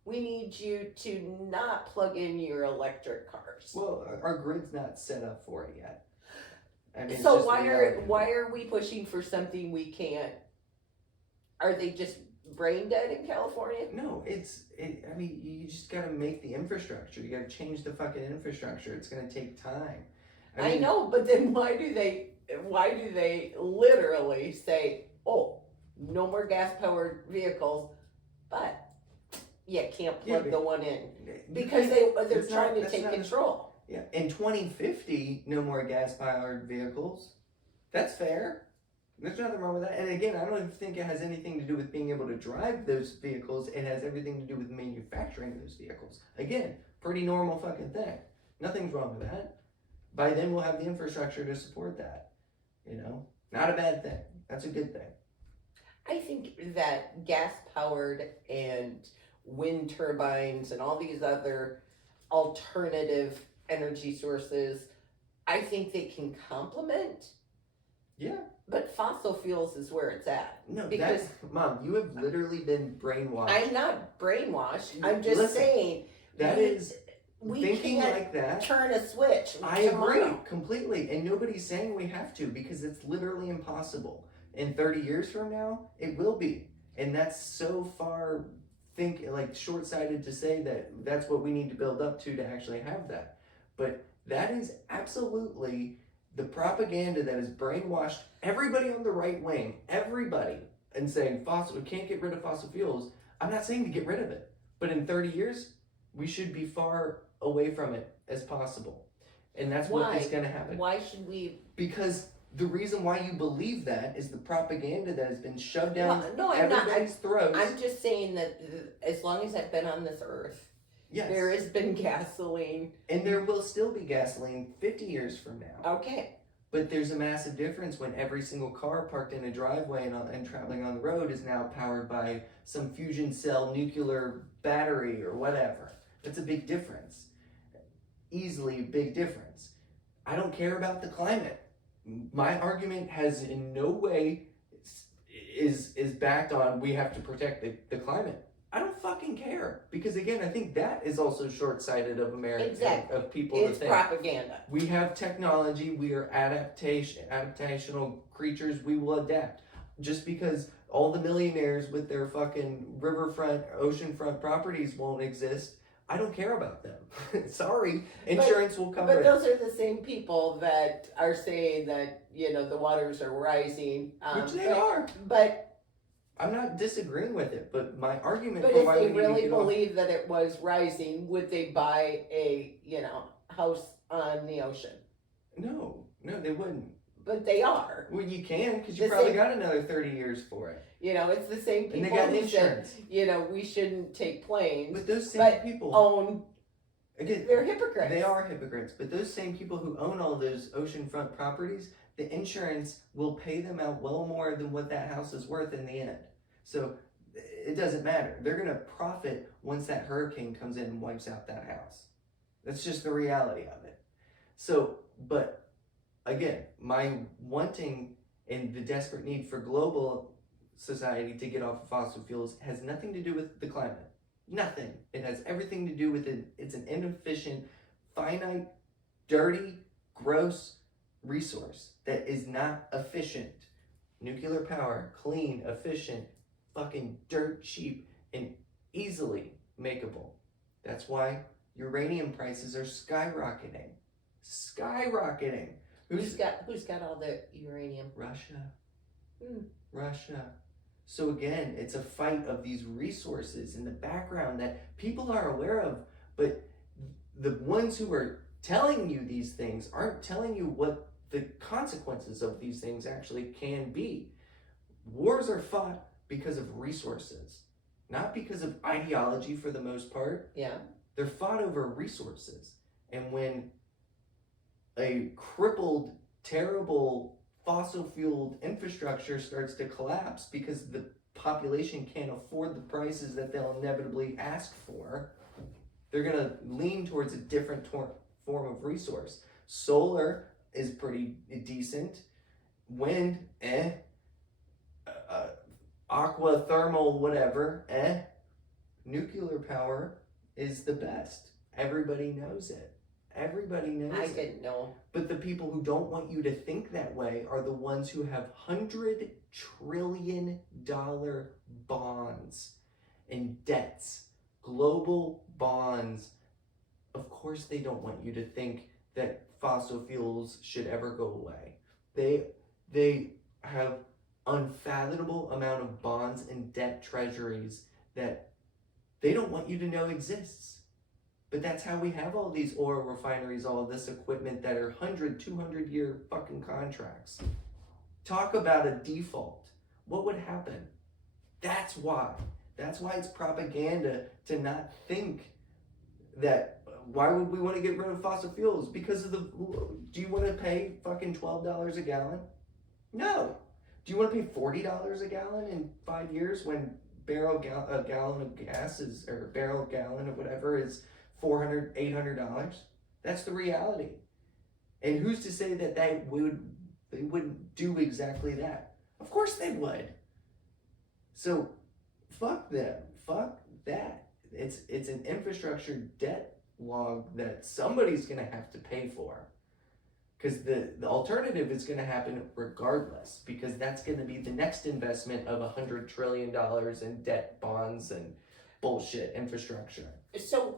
we need you to not plug in your electric cars. well, our grid's not set up for it yet. I mean, it's So just reality. why are we pushing for something we can't? Are they just brain dead in California? No, I mean, you just gotta make the infrastructure. You gotta change the fucking infrastructure. It's gonna take time. I mean, know, but then why do they literally say, oh, no more gas powered vehicles, but you can't plug the one in? Because they're trying to take control. Yeah, in 2050, no more gas-powered vehicles. That's fair. There's nothing wrong with that. And again, I don't even think it has anything to do with being able to drive those vehicles. It has everything to do with manufacturing those vehicles. Again, pretty normal fucking thing. Nothing's wrong with that. By then, we'll have the infrastructure to support that. Not a bad thing. That's a good thing. I think that gas-powered and wind turbines and all these other alternative energy sources, I think they can complement. Yeah. But fossil fuels is where it's at. No, Because Mom, you have literally been brainwashed. I'm not brainwashed. I'm just Listen, saying that is we thinking can't like that. turn a switch. I agree tomorrow. completely, and nobody's saying we have to because it's literally impossible. In 30 years from now, it will be, and that's so far short-sighted to say that that's what we need to build up to actually have that. But that is absolutely the propaganda that has brainwashed everybody on the right wing, everybody, and saying we can't get rid of fossil fuels. I'm not saying to get rid of it, but in 30 years, we should be far away from it as possible. And that's what is going to happen. Why should we? Because the reason why you believe that is the propaganda that has been shoved down I'm not. everybody's throats. I'm just saying that as long as I've been on this earth, yes. there has been gasoline. And there will still be gasoline 50 years from now. Okay. But there's a massive difference when every single car parked in a driveway and traveling on the road is now powered by some fusion cell nuclear battery or whatever. That's a big difference. Easily a big difference. I don't care about the climate. My argument has in no way is backed on we have to protect the climate. I don't fucking care, because again, I think that is also short-sighted of America, Exactly. of people It's to think. propaganda. We have technology. We are adaptational creatures. We will adapt. Just because all the millionaires with their fucking riverfront, oceanfront properties won't exist, I don't care about them. Sorry, insurance will cover But it. those are the same people that are saying that, you know, the waters are rising. Which they are. But I'm not disagreeing with it, but my argument But for if why they we need to really get off. believe that it was rising, would they buy a, you know, house on the ocean? No, they wouldn't. But they are. Well, you can, because you The probably same- got another 30 years for it. You know, it's the same And they people got who said, insurance. you know, we shouldn't take planes, But those same but people, own, again, they're hypocrites. they are hypocrites. But those same people who own all those oceanfront properties, the insurance will pay them out well more than what that house is worth in the end. So it doesn't matter. They're going to profit once that hurricane comes in and wipes out that house. That's just the reality of it. So, but again, my wanting and the desperate need for global society to get off of fossil fuels has nothing to do with the climate. Nothing. It has everything to do with it. It's an inefficient, finite, dirty, gross resource that is not efficient. Nuclear power, clean, efficient, fucking dirt cheap, and easily makeable. That's why uranium prices are skyrocketing. Skyrocketing. Who's got all the uranium? Russia. Hmm. Russia. So again, it's a fight of these resources in the background that people are aware of, but the ones who are telling you these things aren't telling you what the consequences of these things actually can be. Wars are fought because of resources, not because of ideology for the most part. Yeah. They're fought over resources. And when a crippled, terrible, fossil-fueled infrastructure starts to collapse because the population can't afford the prices that they'll inevitably ask for, they're going to lean towards a different form of resource. Solar is pretty decent. Wind, aqua, thermal, whatever, Nuclear power is the best. Everybody knows it. Everybody knows I it. didn't know. But the people who don't want you to think that way are the ones who have $100 trillion bonds and debts, global bonds. Of course they don't want you to think that fossil fuels should ever go away. They have unfathomable amount of bonds and debt treasuries that they don't want you to know exists. But that's how we have all these oil refineries, all of this equipment that are 100, 200 year fucking contracts. Talk about a default. What would happen? That's why. That's why it's propaganda to not think that. Why would we want to get rid of fossil fuels? Because of the. Do you want to pay fucking $12 a gallon? No. Do you want to pay $40 a gallon in 5 years when a gallon of gas is, or a barrel of gallon of whatever is $400, $800? That's the reality. And who's to say that they wouldn't do exactly that? Of course they would. So fuck them. Fuck that. It's an infrastructure debt log that somebody's gonna have to pay for. Because the alternative is going to happen regardless, because that's going to be the next investment of $100 trillion in debt, bonds, and bullshit infrastructure. So,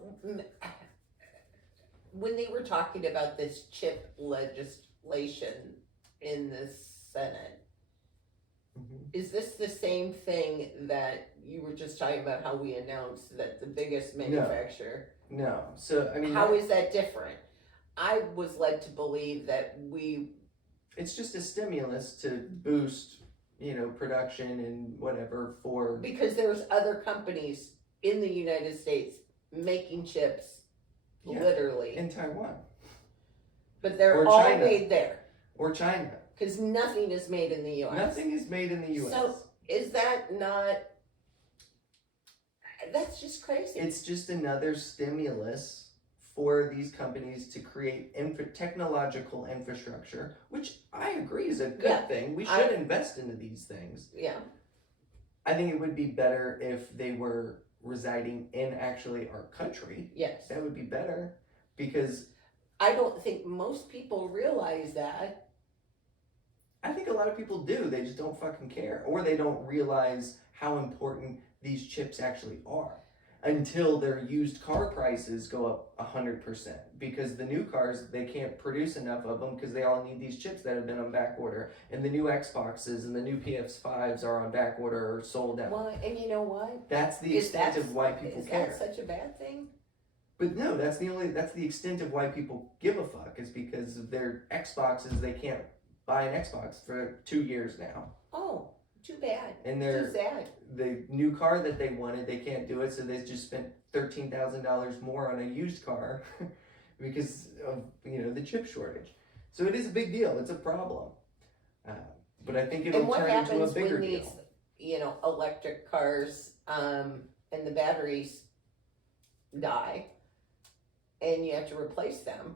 when they were talking about this chip legislation in the Senate, is this the same thing that you were just talking about, how we announced that the biggest manufacturer? No. So, I mean... How is that different? I was led to believe that it's just a stimulus to boost, production and whatever for... Because there's other companies in the United States making chips, literally. In Taiwan. But they're Or all China. made there. Or China. Because nothing is made in the U.S. Nothing is made in the U.S. So, is that not... That's just crazy. It's just another stimulus for these companies to create technological infrastructure, which I agree is a good thing. We should invest into these things. Yeah. I think it would be better if they were residing in actually our country. Yes. That would be better because I don't think most people realize that. I think a lot of people do. They just don't fucking care. Or they don't realize how important these chips actually are until their used car prices go up 100%. Because the new cars, they can't produce enough of them because they all need these chips that have been on back order. And the new Xboxes and the new PS5s are on back order or sold out. Well, and you know what? That's the extent of why people care. Is that such a bad thing? But no, that's the extent of why people give a fuck, is because of their Xboxes. They can't buy an Xbox for 2 years now. Oh, too bad. And too sad. The new car that they wanted, they can't do it, so they just spent $13,000 more on a used car because of the chip shortage. So it is a big deal. It's a problem. But I think it'll turn into a bigger deal. And what happens when these, electric cars and the batteries die, and you have to replace them?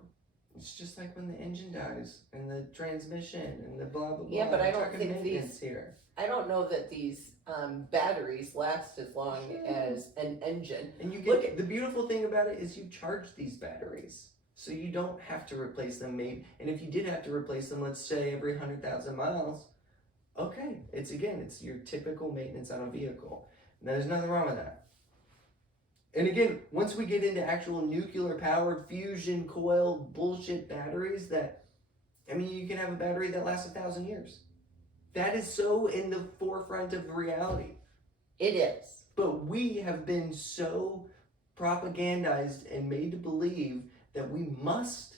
It's just like when the engine dies and the transmission and the blah blah blah. Yeah, but I don't think here. I don't know that these batteries last as long as an engine. And you get the beautiful thing about it is you charge these batteries, so you don't have to replace them. Maybe, and if you did have to replace them, let's say every 100,000 miles, okay, it's your typical maintenance on a vehicle. Now, there's nothing wrong with that. And again, once we get into actual nuclear-powered fusion coil bullshit batteries, you can have a battery that lasts 1,000 years. That is so in the forefront of reality. It is. But we have been so propagandized and made to believe that we must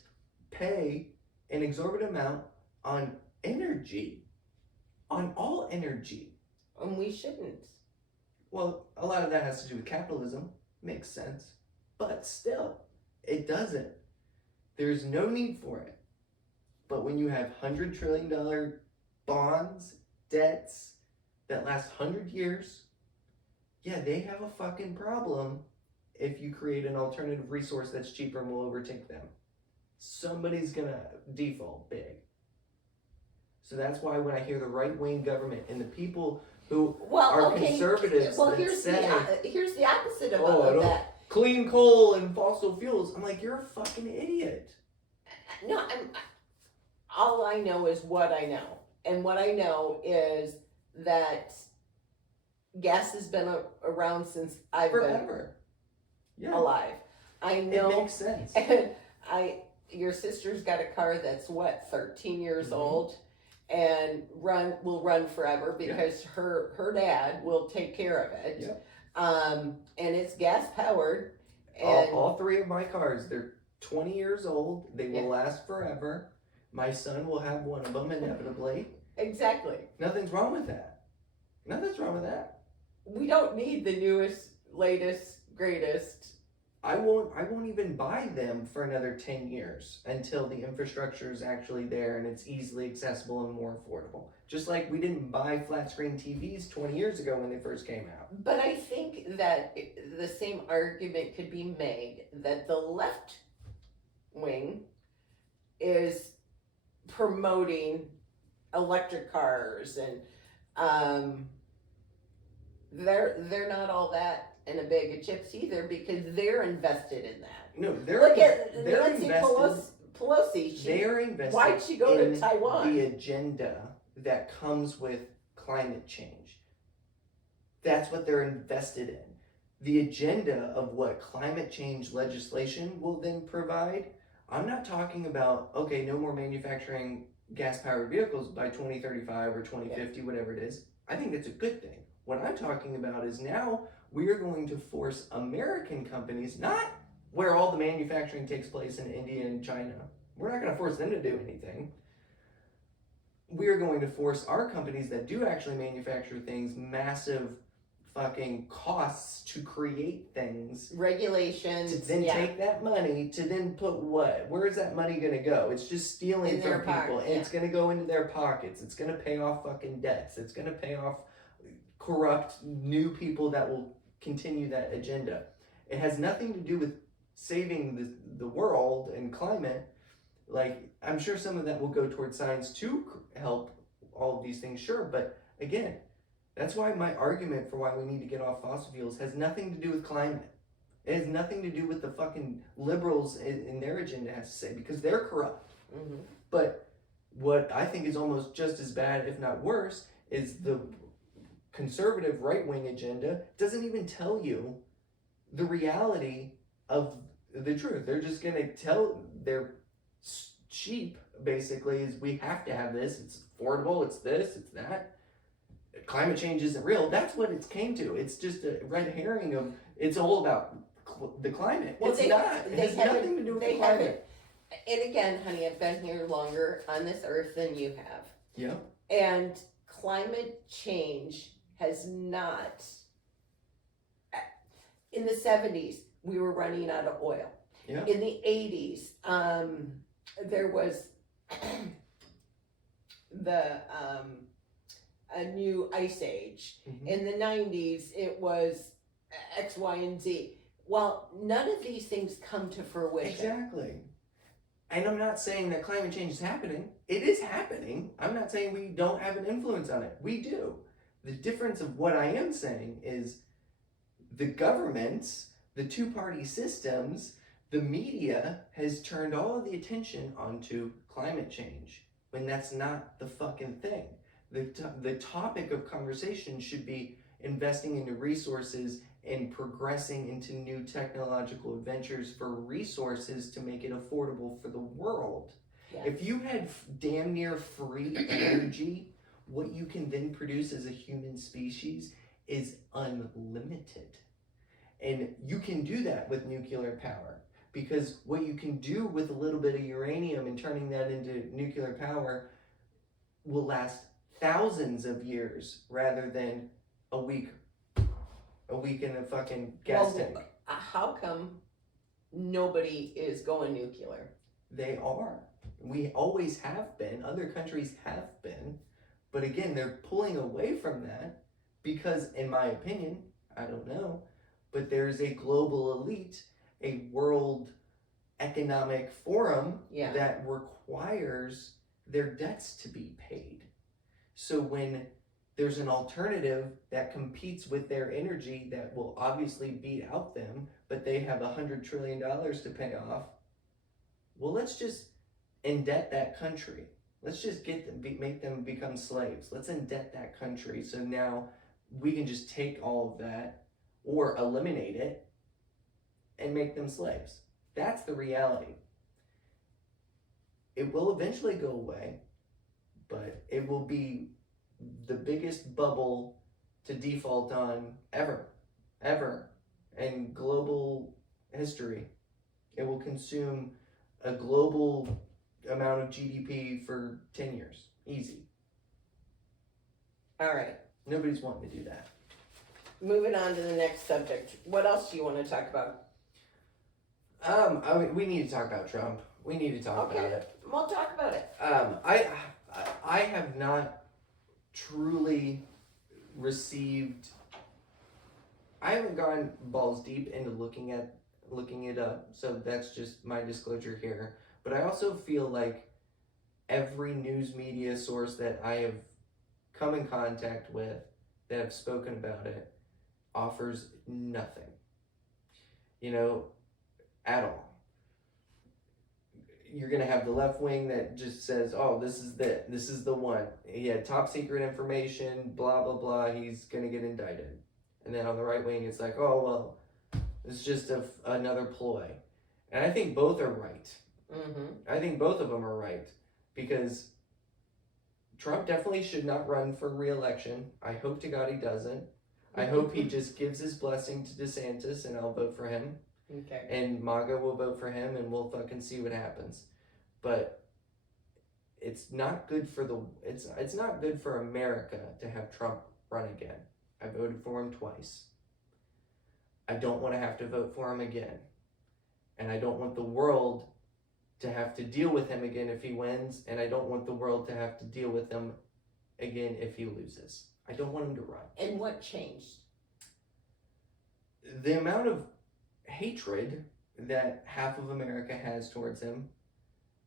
pay an exorbitant amount on energy, on all energy. And we shouldn't. Well, a lot of that has to do with capitalism. Makes sense. But still, it doesn't. There's no need for it. But when you have $100 trillion bonds, debts that last 100 years, yeah, they have a fucking problem if you create an alternative resource that's cheaper and will overtake them. Somebody's gonna default big. So that's why when I hear the right-wing government and the people who are conservatives. Well, here's the opposite of that. Clean coal and fossil fuels. I'm like, you're a fucking idiot. No, all I know is what I know. And what I know is that gas has been around since I've been alive. I know. It makes sense. And your sister's got a car that's 13 years old? And will run forever because her dad will take care of it. Yep. And it's gas powered. And all three of my cars, they're 20 years old. They will last forever. My son will have one of them inevitably. Exactly. Nothing's wrong with that. Nothing's wrong with that. We don't need the newest, latest, greatest. I won't even buy them for another 10 years until the infrastructure is actually there and it's easily accessible and more affordable. Just like we didn't buy flat screen TVs 20 years ago when they first came out. But I think that the same argument could be made that the left wing is promoting electric cars and they're not all that in a bag of chips either because they're invested in that. No, look at Nancy Pelosi. They're invested. Why'd she go to Taiwan? The agenda that comes with climate change. That's what they're invested in. The agenda of what climate change legislation will then provide. I'm not talking about no more manufacturing gas-powered vehicles by 2035 or 2050, whatever it is. I think that's a good thing. What I'm talking about is now we are going to force American companies, not where all the manufacturing takes place in India and China. We're not going to force them to do anything. We are going to force our companies that do actually manufacture things, massive fucking costs to create things. Regulations. To then take that money to then put what? Where is that money going to go? It's just stealing from people. And it's going to go into their pockets. It's going to pay off fucking debts. It's going to pay off corrupt new people that will continue that agenda. It has nothing to do with saving the world and climate. Like, I'm sure some of that will go towards science to help all of these things, sure. But again, That's why my argument for why we need to get off fossil fuels has nothing to do with climate. It has nothing to do with the fucking liberals in their agenda has to say, because they're corrupt. Mm-hmm. But what I think is almost just as bad, if not worse, is the conservative right-wing agenda doesn't even tell you the reality of the truth. They're just going to tell their sheep, basically, is we have to have this, it's affordable, it's this, it's that. Climate change isn't real. That's what it came to. It's just a red herring of, it's all about the climate. Well, It's not. It has nothing to do with the climate. And again, honey, I've been here longer on this earth than you have. Yeah. And climate change has not. In the 70s, we were running out of oil. Yeah. In the 80s, there was a new ice age. Mm-hmm. In the 90s, it was X, Y, and Z. Well, none of these things come to fruition. Exactly. And I'm not saying that climate change is happening. It is happening. I'm not saying we don't have an influence on it. We do. The difference of what I am saying is the governments, the two-party systems, the media has turned all of the attention onto climate change when that's not the fucking thing. The topic of conversation should be investing into resources and progressing into new technological adventures for resources to make it affordable for the world. Yes. If you had damn near free energy, what you can then produce as a human species is unlimited. And you can do that with nuclear power, because what you can do with a little bit of uranium and turning that into nuclear power will last thousands of years rather than a week in a fucking gas tank. How come nobody is going nuclear? They are. We always have been. Other countries have been. But again, they're pulling away from that because, in my opinion, I don't know, but there's a global elite, a world economic forum that requires their debts to be paid. So when there's an alternative that competes with their energy that will obviously beat out them, but they have $100 trillion to pay off, well, let's just indebt that country. Let's just make them become slaves. Let's indebt that country so now we can just take all of that or eliminate it and make them slaves. That's the reality. It will eventually go away, but it will be the biggest bubble to default on ever in global history. It will consume a global amount of GDP for 10 years. Easy. All right. Nobody's wanting to do that. Moving on to the next subject. What else do you want to talk about? We need to talk about Trump. We need to talk about it. We'll talk about it. I have not truly received. I haven't gone balls deep into looking it up, so that's just my disclosure here. But I also feel like every news media source that I have come in contact with that have spoken about it offers nothing, at all. You're gonna have the left wing that just says, "Oh, this is the one. He had top secret information, blah blah blah. He's gonna get indicted." And then on the right wing, it's like, "Oh well, it's just another ploy." And I think both are right. Mm-hmm. I think both of them are right because Trump definitely should not run for re-election. I hope to God he doesn't. I hope he just gives his blessing to DeSantis, and I'll vote for him. Okay. And MAGA will vote for him, and we'll fucking see what happens. But it's not good for it's not good for America to have Trump run again. I voted for him twice. I don't want to have to vote for him again. And I don't want the world to have to deal with him again if he wins, and I don't want the world to have to deal with him again if he loses. I don't want him to run. And what changed? The amount of hatred that half of America has towards him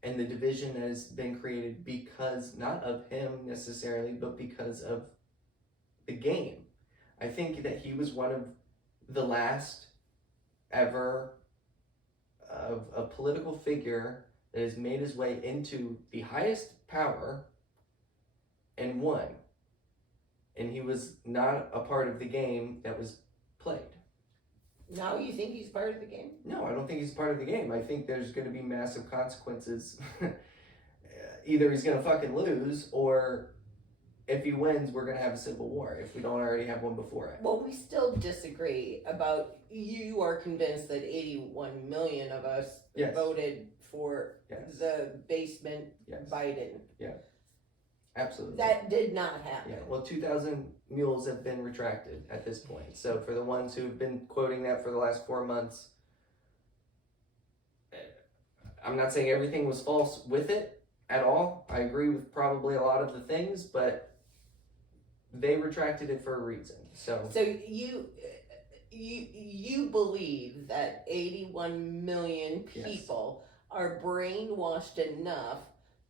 and the division that has been created because not of him necessarily, but because of the game. I think that he was one of the last ever of a political figure that has made his way into the highest power and won. And he was not a part of the game that was played. Now you think he's part of the game? No, I don't think he's part of the game. I think there's going to be massive consequences. Either he's going to fucking lose, or if he wins, we're going to have a civil war if we don't already have one before it. Well, we still disagree about, you are convinced that 81 million of us Yes. voted for Yes. the basement Yes. Biden. Absolutely. That did not happen. Yeah, well, 2,000 mules have been retracted at this point. So for the ones who've been quoting that for the last 4 months, I'm not saying everything was false with it at all. I agree with probably a lot of the things, but they retracted it for a reason. So you believe that 81 million people are brainwashed enough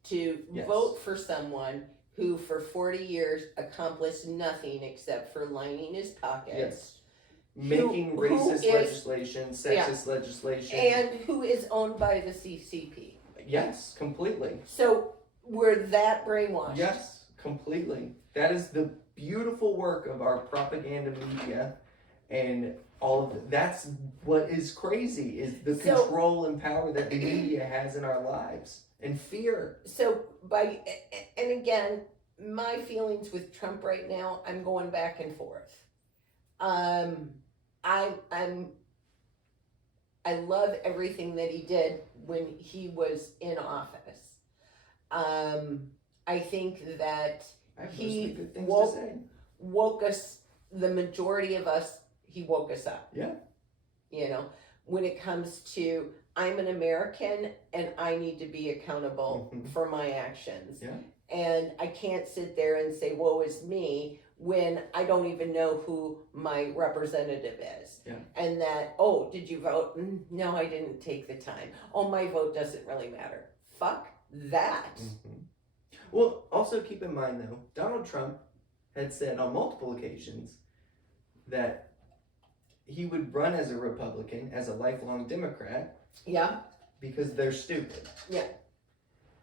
to Yes. vote for someone who for 40 years accomplished nothing except for lining his pockets. Yes. Making racist legislation, sexist legislation. And who is owned by the CCP. Yes, completely. So we're that brainwashed. Yes, completely. That is the beautiful work of our propaganda media, and all of that's what is crazy is the control and power that the media has in our lives, and fear. So and again, my feelings with Trump right now, I'm going back and forth. I love everything that he did when he was in office. I think that I have he mostly good things to say. woke us, the majority of us, he woke us up. Yeah. You know, when it comes to, I'm an American and I need to be accountable for my actions. Yeah. And I can't sit there and say, woe is me, when I don't even know who my representative is. Yeah. And that, oh, did you vote? No, I didn't take the time. Oh, my vote doesn't really matter. Fuck that. Well, also keep in mind though, Donald Trump had said on multiple occasions that he would run as a Republican, as a lifelong Democrat. Yeah. Because they're stupid. Yeah.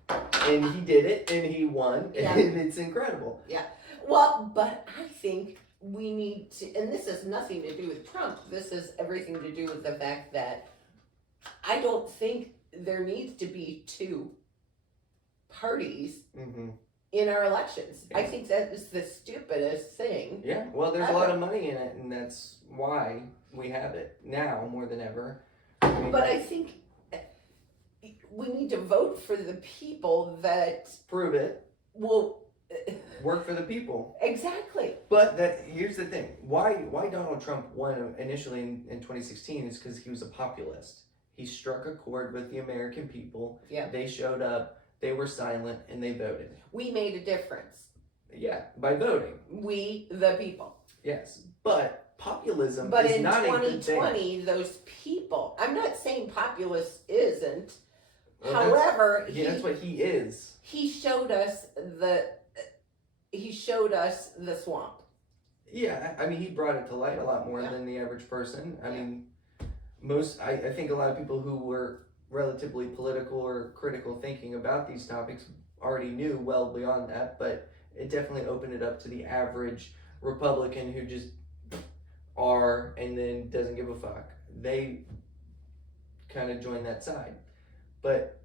And he did it, and he won, Yeah. and it's incredible. Yeah. Well, but I think we need to, and this has nothing to do with Trump, this has everything to do with the fact that I don't think there needs to be two parties in our elections. Yeah. I think that is the stupidest thing. Yeah, well, there's a lot of money in it, and that's why we have it now more than ever. But I think we need to vote for the people that prove it. will Work for the people. Exactly. But here's the thing. Why Donald Trump won initially in 2016 is because he was a populist. He struck a chord with the American people. Yeah. They showed up, they were silent, and they voted. We made a difference. Yeah, by voting. We, the people. Yes, but populism But is in not a good thing. 2020, those people, I'm not saying populist isn't. Well, However, that's what he is. He showed us the swamp. Yeah, I mean, he brought it to light a lot more than the average person. I mean, I think a lot of people who were relatively political or critical thinking about these topics already knew well beyond that, but it definitely opened it up to the average Republican who just are and then doesn't give a fuck. They kind of joined that side. But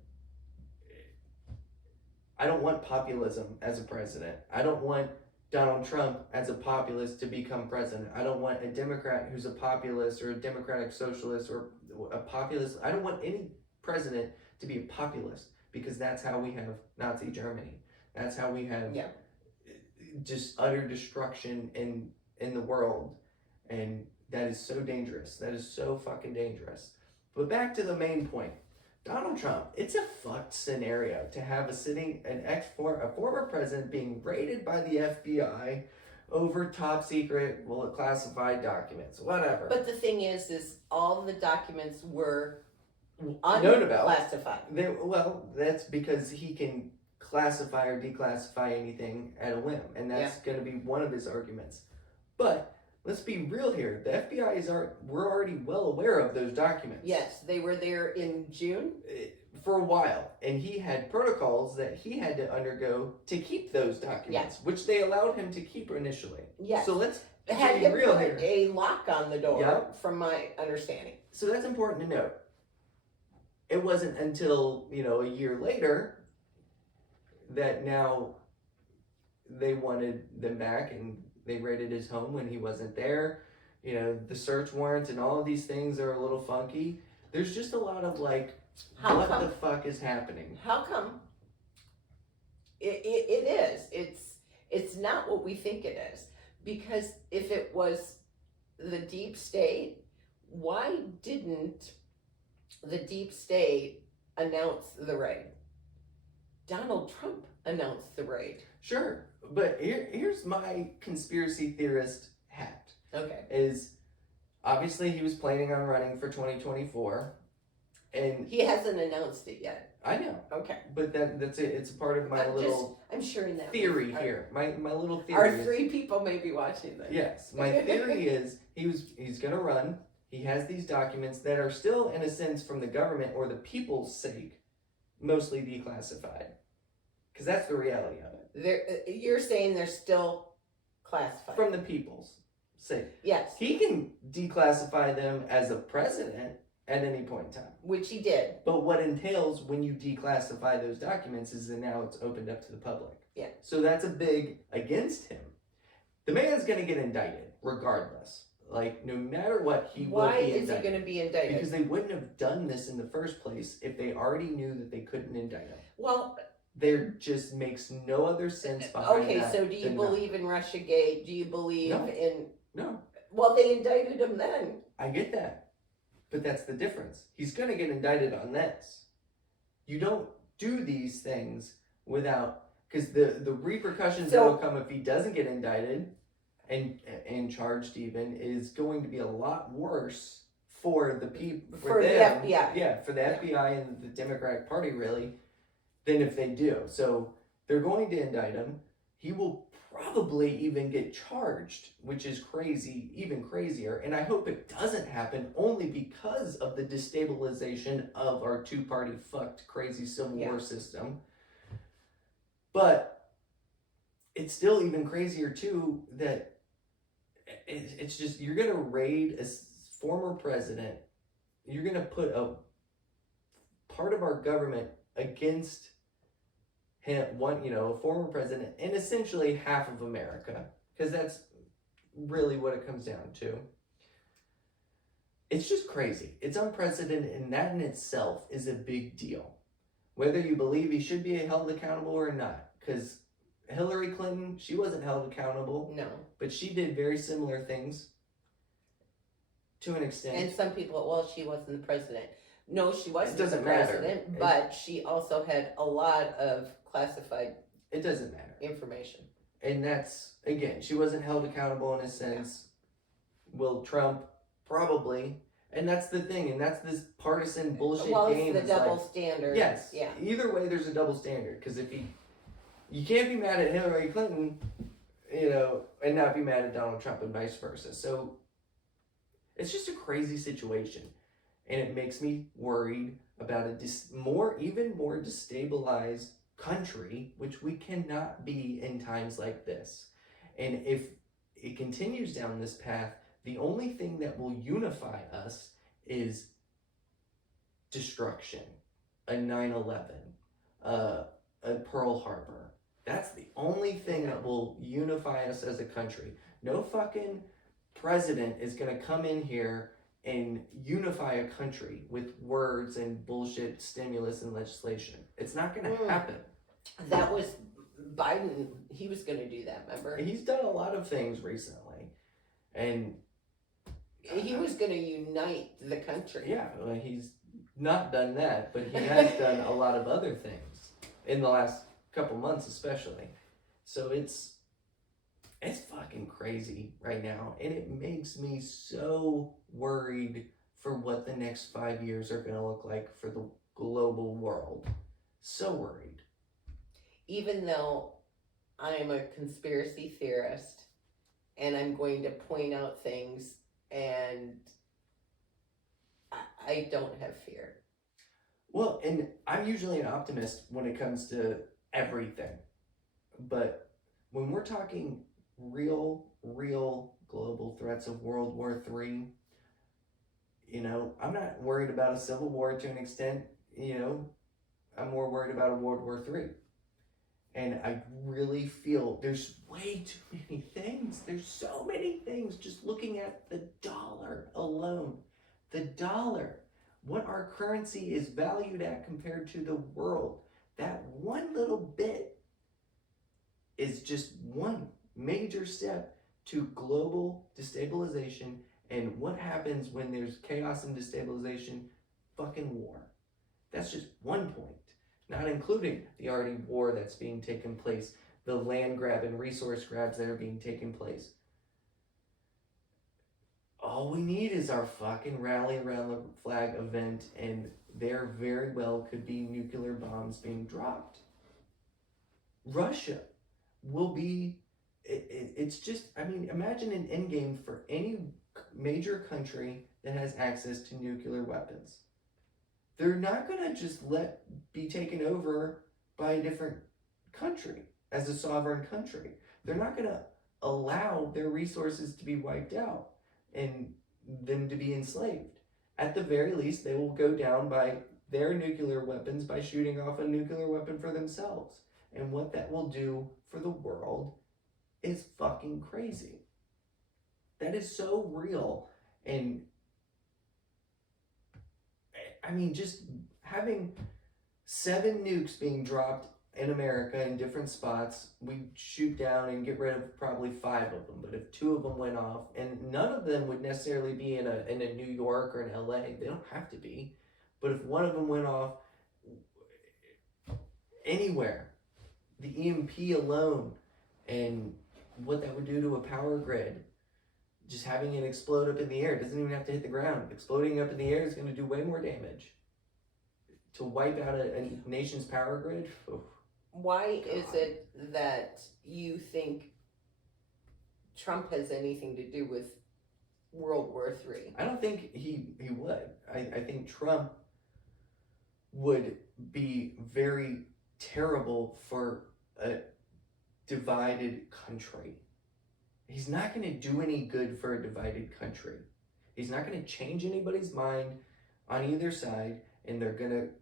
I don't want populism as a president. I don't want Donald Trump as a populist to become president. I don't want a Democrat who's a populist or a democratic socialist or a populist. I don't want any president to be a populist, because that's how we have Nazi Germany. That's how we have just utter destruction in the world. And that is so dangerous. That is so fucking dangerous. But back to the main point. Donald Trump, it's a fucked scenario to have a former president being raided by the FBI over top secret, classified documents, whatever. But the thing is all the documents were known about. Unclassified. Well, that's because he can classify or declassify anything at a whim, and that's going to be one of his arguments. But let's be real here. The FBI we're already well aware of those documents. Yes, they were there in June. For a while, and he had protocols that he had to undergo to keep those documents, which they allowed him to keep initially. Yes. So let's Had be him real put here. a lock on the door, Yep. from my understanding. So that's important to note. It wasn't until, a year later that now they wanted them back and they raided his home when he wasn't there. The search warrants and all of these things are a little funky. There's just a lot of How what come? the fuck is happening? How come? It is. It's not what we think it is. Because if it was the deep state, why didn't the deep state announce the raid? Donald Trump announced the raid. Sure, but here's my conspiracy theorist hat. Okay. Is obviously he was planning on running for 2024, and He hasn't announced it yet. I know, Okay. but that's it. It's a part of my I'm sharing that theory with- here. My little theory. Our is- 3 people may be watching this. Yes, my theory is he's gonna run. He has these documents that are still, in a sense, from the government or the people's sake, mostly declassified, because that's the reality of it. You're saying they're still classified. From the people's sake, Yes, he can declassify them as a president at any point in time. which he did. But what entails when you declassify those documents is that now it's opened up to the public. Yeah. So that's a big against him. The man's gonna get indicted regardless. No matter what, he will Why be is indicted. he going to be indicted? Because they wouldn't have done this in the first place if they already knew that they couldn't indict him. Well, There just makes no other sense behind okay, that. so do you than believe in Russiagate? Do you believe No. in... No, Well, they indicted him then. I get that. But that's the difference. He's going to get indicted on this. You don't do these things without... Because the repercussions that will come if he doesn't get indicted and charged even is going to be a lot worse for the people... For the them, FBI. Yeah, for the FBI and the Democratic Party, really, than if they do. So they're going to indict him. He will probably even get charged, which is crazy, even crazier. And I hope it doesn't happen only because of the destabilization of our two-party fucked crazy civil war system. But it's still even crazier too that it's just, you're going to raid a former president. You're going to put a part of our government against him, a former president, and essentially half of America, because that's really what it comes down to. It's just crazy. It's unprecedented, and that in itself is a big deal. Whether you believe he should be held accountable or not, because Hillary Clinton, she wasn't held accountable, No. but she did very similar things to an extent. And some people, well, she wasn't the president. No, she wasn't doesn't the matter. president, but she also had a lot of classified It doesn't matter. information. And that's, again, she wasn't held accountable in a sense. Will Trump? Probably. And that's the thing, and that's this partisan bullshit Well, game. it's the It's double like, standard. yes. Yeah. Either way, there's a double standard. Because if you can't be mad at Hillary Clinton, and not be mad at Donald Trump and vice versa. So it's just a crazy situation. And it makes me worried about even more destabilized country, which we cannot be in times like this. And if it continues down this path, the only thing that will unify us is destruction, a 9/11, a Pearl Harbor. That's the only thing that will unify us as a country. No fucking president is going to come in here and unify a country with words and bullshit stimulus and legislation. It's not going to happen. That was Biden. He was going to do that, remember? He's done a lot of things recently. And He was going to unite the country. yeah, well, he's not done that, but he has done a lot of other things in the last couple months especially. So it's fucking crazy right now, and it makes me so worried for what the next 5 years are going to look like for the global world. So worried. Even though I am a conspiracy theorist and I'm going to point out things, and I don't have fear. Well, and I'm usually an optimist when it comes to everything. But when we're talking real global threats of World War III, I'm not worried about a civil war to an extent. I'm more worried about a World War III. And I really feel there's way too many things. There's so many things just looking at the dollar alone. The dollar. What our currency is valued at compared to the world. That one little bit is just one major step to global destabilization. And what happens when there's chaos and destabilization? Fucking war. That's just one point. Not including the already war that's being taken place, the land grab and resource grabs that are being taken place. All we need is our fucking rally around the flag event, and there very well could be nuclear bombs being dropped. Russia will be, it's just, imagine an endgame for any major country that has access to nuclear weapons. They're not going to just be taken over by a different country as a sovereign country. They're not going to allow their resources to be wiped out and them to be enslaved. At the very least, they will go down by their nuclear weapons by shooting off a nuclear weapon for themselves. And what that will do for the world is fucking crazy. That is so real. And just having 7 nukes being dropped in America in different spots, we shoot down and get rid of probably 5 of them. But if 2 of them went off, and none of them would necessarily be in a New York or in LA, they don't have to be. But if one of them went off anywhere, the EMP alone, and what that would do to a power grid, just having it explode up in the air, it doesn't even have to hit the ground. Exploding up in the air is going to do way more damage. To wipe out a nation's power grid? Oh, Why God. is it that you think Trump has anything to do with World War III? I don't think he would. I think Trump would be very terrible for a divided country. He's not going to do any good for a divided country. He's not going to change anybody's mind on either side, and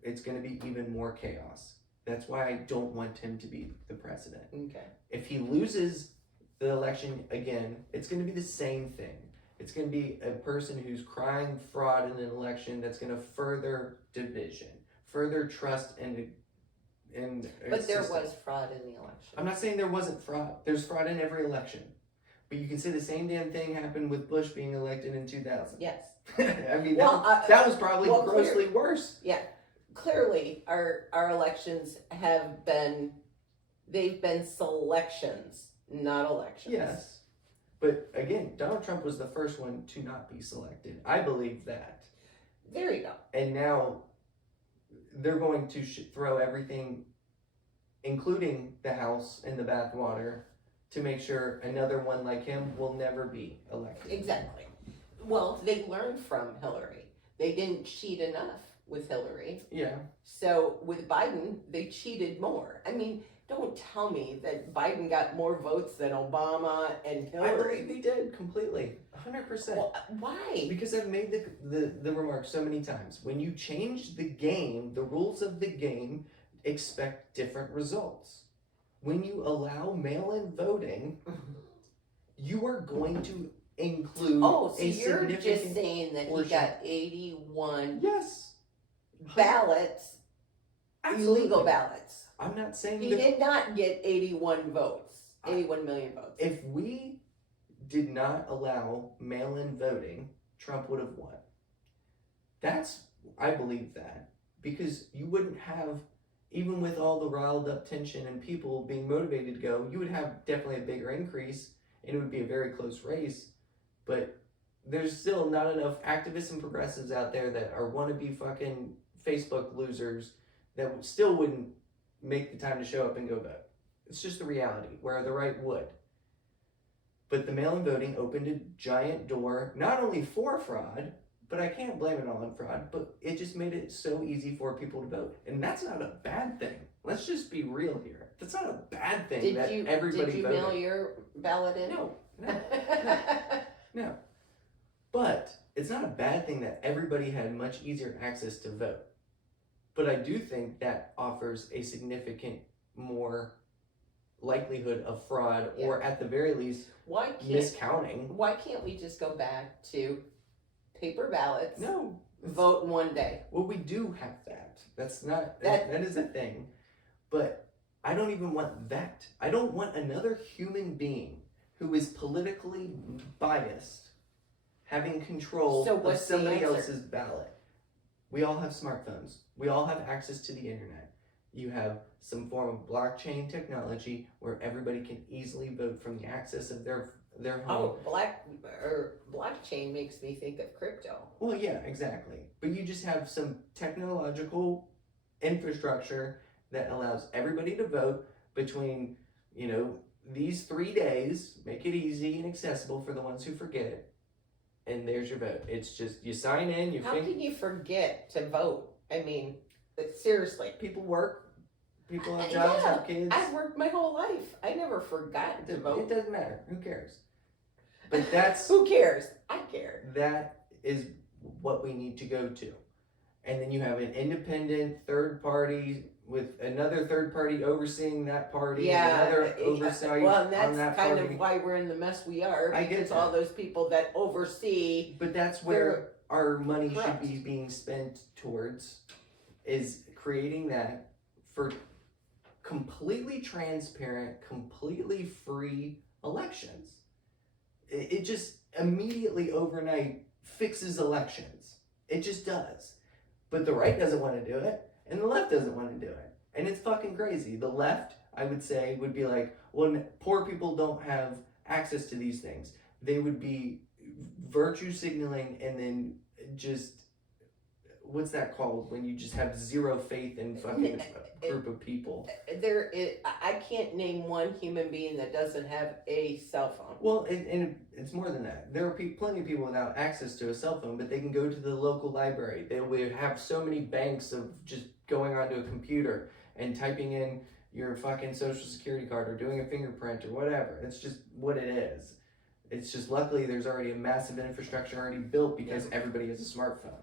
it's going to be even more chaos. That's why I don't want him to be the president. Okay. If he loses the election again, it's going to be the same thing. It's going to be a person who's crying fraud in an election that's going to further division, further trust and But there was fraud in the election. I'm not saying there wasn't fraud. There's fraud in every election. But you can say the same damn thing happened with Bush being elected in 2000. Yes. That was probably grossly worse. Yeah. Clearly, our elections they've been selections, not elections. Yes. But again, Donald Trump was the first one to not be selected. I believe that. There you go. And now they're going to throw everything, including the House, in the bathwater to make sure another one like him will never be elected. Exactly. Well, they learned from Hillary. They didn't cheat enough with Hillary. Yeah. So with Biden, they cheated more. Don't tell me that Biden got more votes than Obama and Hillary. I believe he did completely. 100%. Well, why? Because I've made the remark so many times. When you change the game, the rules of the game, expect different results. When you allow mail-in voting, you are going to include so a you're significant just saying that portion. he got 81 Yes. ballots, Absolutely. illegal ballots. I'm not saying He that did not get 81 votes, 81 million votes. if we did not allow mail-in voting, Trump would have won. I believe that. Because you wouldn't have, even with all the riled up tension and people being motivated to go, you would have definitely a bigger increase, and it would be a very close race. But there's still not enough activists and progressives out there that are wannabe fucking Facebook losers that still wouldn't make the time to show up and go vote. It's just the reality, where the right would. But the mail-in voting opened a giant door, not only for fraud, but I can't blame it all on fraud, but it just made it so easy for people to vote. And that's not a bad thing. Let's just be real here. That's not a bad thing that everybody Did you voted. mail your ballot in? No. But it's not a bad thing that everybody had much easier access to vote. But I do think that offers a significant more likelihood of fraud, or at the very least, miscounting. Why can't we just go back to paper ballots? No. Vote in one day. Well, we do have that. That's not, that is a thing. But I don't even want that. I don't want another human being who is politically biased having control of somebody else's ballot. We all have smartphones. We all have access to the internet. You have some form of blockchain technology where everybody can easily vote from the access of their home. Oh, blockchain makes me think of crypto. Well, yeah, exactly. But you just have some technological infrastructure that allows everybody to vote between, these 3 days, make it easy and accessible for the ones who forget it. And there's your vote. It's just, you sign in, How can you forget to vote? I mean, seriously. People work, people have jobs, have kids. I've worked my whole life. I never forgot to vote. It doesn't matter. Who cares? But that's... Who cares? I care. That is what we need to go to. And then you have an independent third party with another third party overseeing that party. Another oversight well, and that's on that kind party. of why we're in the mess we are. I get because that. all those people that oversee. But that's where our money Correct. should be being spent towards, is creating that for completely transparent, completely free elections. It just immediately overnight fixes elections. It just does. But the right doesn't want to do it, and the left doesn't want to do it. And it's fucking crazy. The left, I would say, would be like, well, poor people don't have access to these things. They would be virtue signaling and then just, what's that called? When you just have zero faith in fucking a group of people. I can't name one human being that doesn't have a cell phone. Well, and it's more than that. There are plenty of people without access to a cell phone, but they can go to the local library. They would have so many banks of just going onto a computer and typing in your fucking social security card or doing a fingerprint or whatever. It's just what it is. It's just, luckily there's already a massive infrastructure already built because everybody has a smartphone.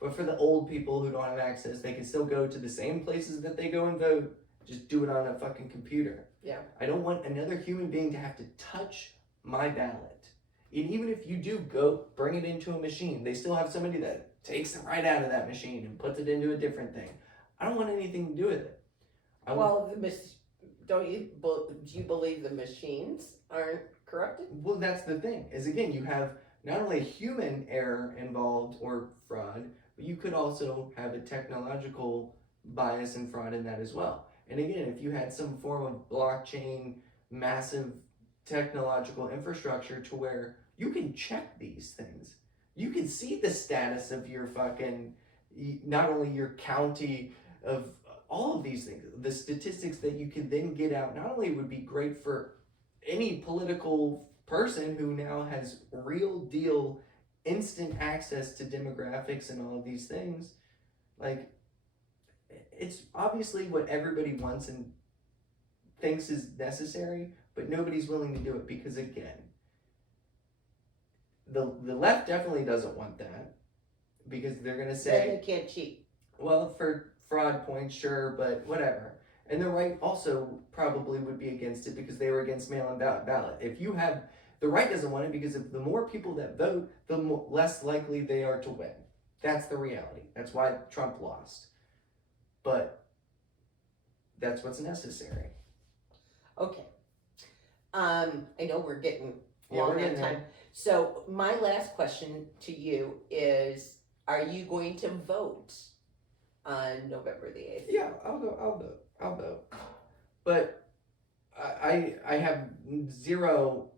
But for the old people who don't have access, they can still go to the same places that they go and vote, just do it on a fucking computer. Yeah. I don't want another human being to have to touch my ballot. And even if you do go bring it into a machine, they still have somebody that takes it right out of that machine and puts it into a different thing. I don't want anything to do with it. Do you believe the machines aren't corrupted? Well, that's the thing. Is again, you have not only human error involved or fraud, but you could also have a technological bias and fraud in that as well. And again, if you had some form of blockchain, massive technological infrastructure to where you can check these things, you can see the status of your fucking, not only your county, of all of these things, the statistics that you can then get out, not only would be great for any political person who now has real deal instant access to demographics and all of these things, like, it's obviously what everybody wants and thinks is necessary, but nobody's willing to do it because, again, the left definitely doesn't want that because they're going to say... Then they can't cheat. Well, for fraud points, sure, but whatever. And the right also probably would be against it because they were against mail-in ballot. If you have... The right doesn't want it because if the more people that vote, the less likely they are to win. That's the reality. That's why Trump lost. But that's what's necessary. Okay. I know we're getting long on time. There. So my last question to you is, are you going to vote on November the 8th? Yeah, I'll vote. But I have zero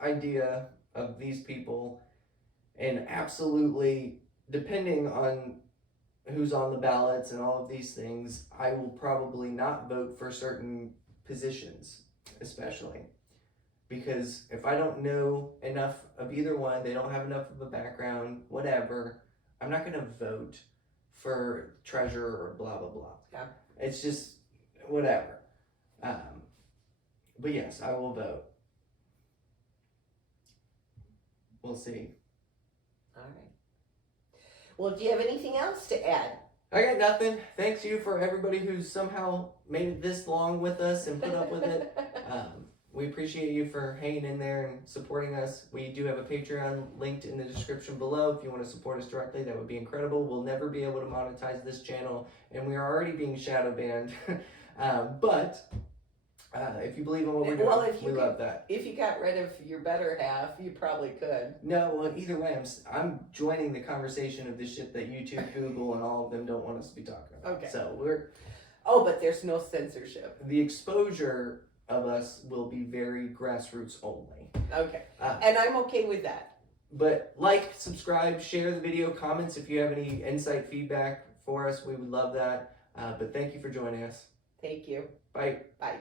idea of these people, and absolutely, depending on who's on the ballots and all of these things, I will probably not vote for certain positions, especially. because if I don't know enough of either one, they don't have enough of a background, whatever, I'm not going to vote for treasurer or blah, blah, blah. Yeah. It's just whatever. But yes, I will vote. We'll see. All right. Well, do you have anything else to add? I got nothing. Thanks you for everybody who's somehow made it this long with us and put up with it. We appreciate you for hanging in there and supporting us. We do have a Patreon linked in the description below. If you want to support us directly, that would be incredible. We'll never be able to monetize this channel, and we are already being shadow banned. But if you believe in what we're doing, we love that. If you got rid of your better half, you probably could. No, well, either way, I'm joining the conversation of the shit that YouTube, Google, and all of them don't want us to be talking about. Okay. So we're... Oh, but there's no censorship. The exposure of us will be very grassroots only. Okay. And I'm okay with that. But like, subscribe, share the video, comments if you have any insight, feedback for us. We would love that. But thank you for joining us. Thank you. Bye. Bye.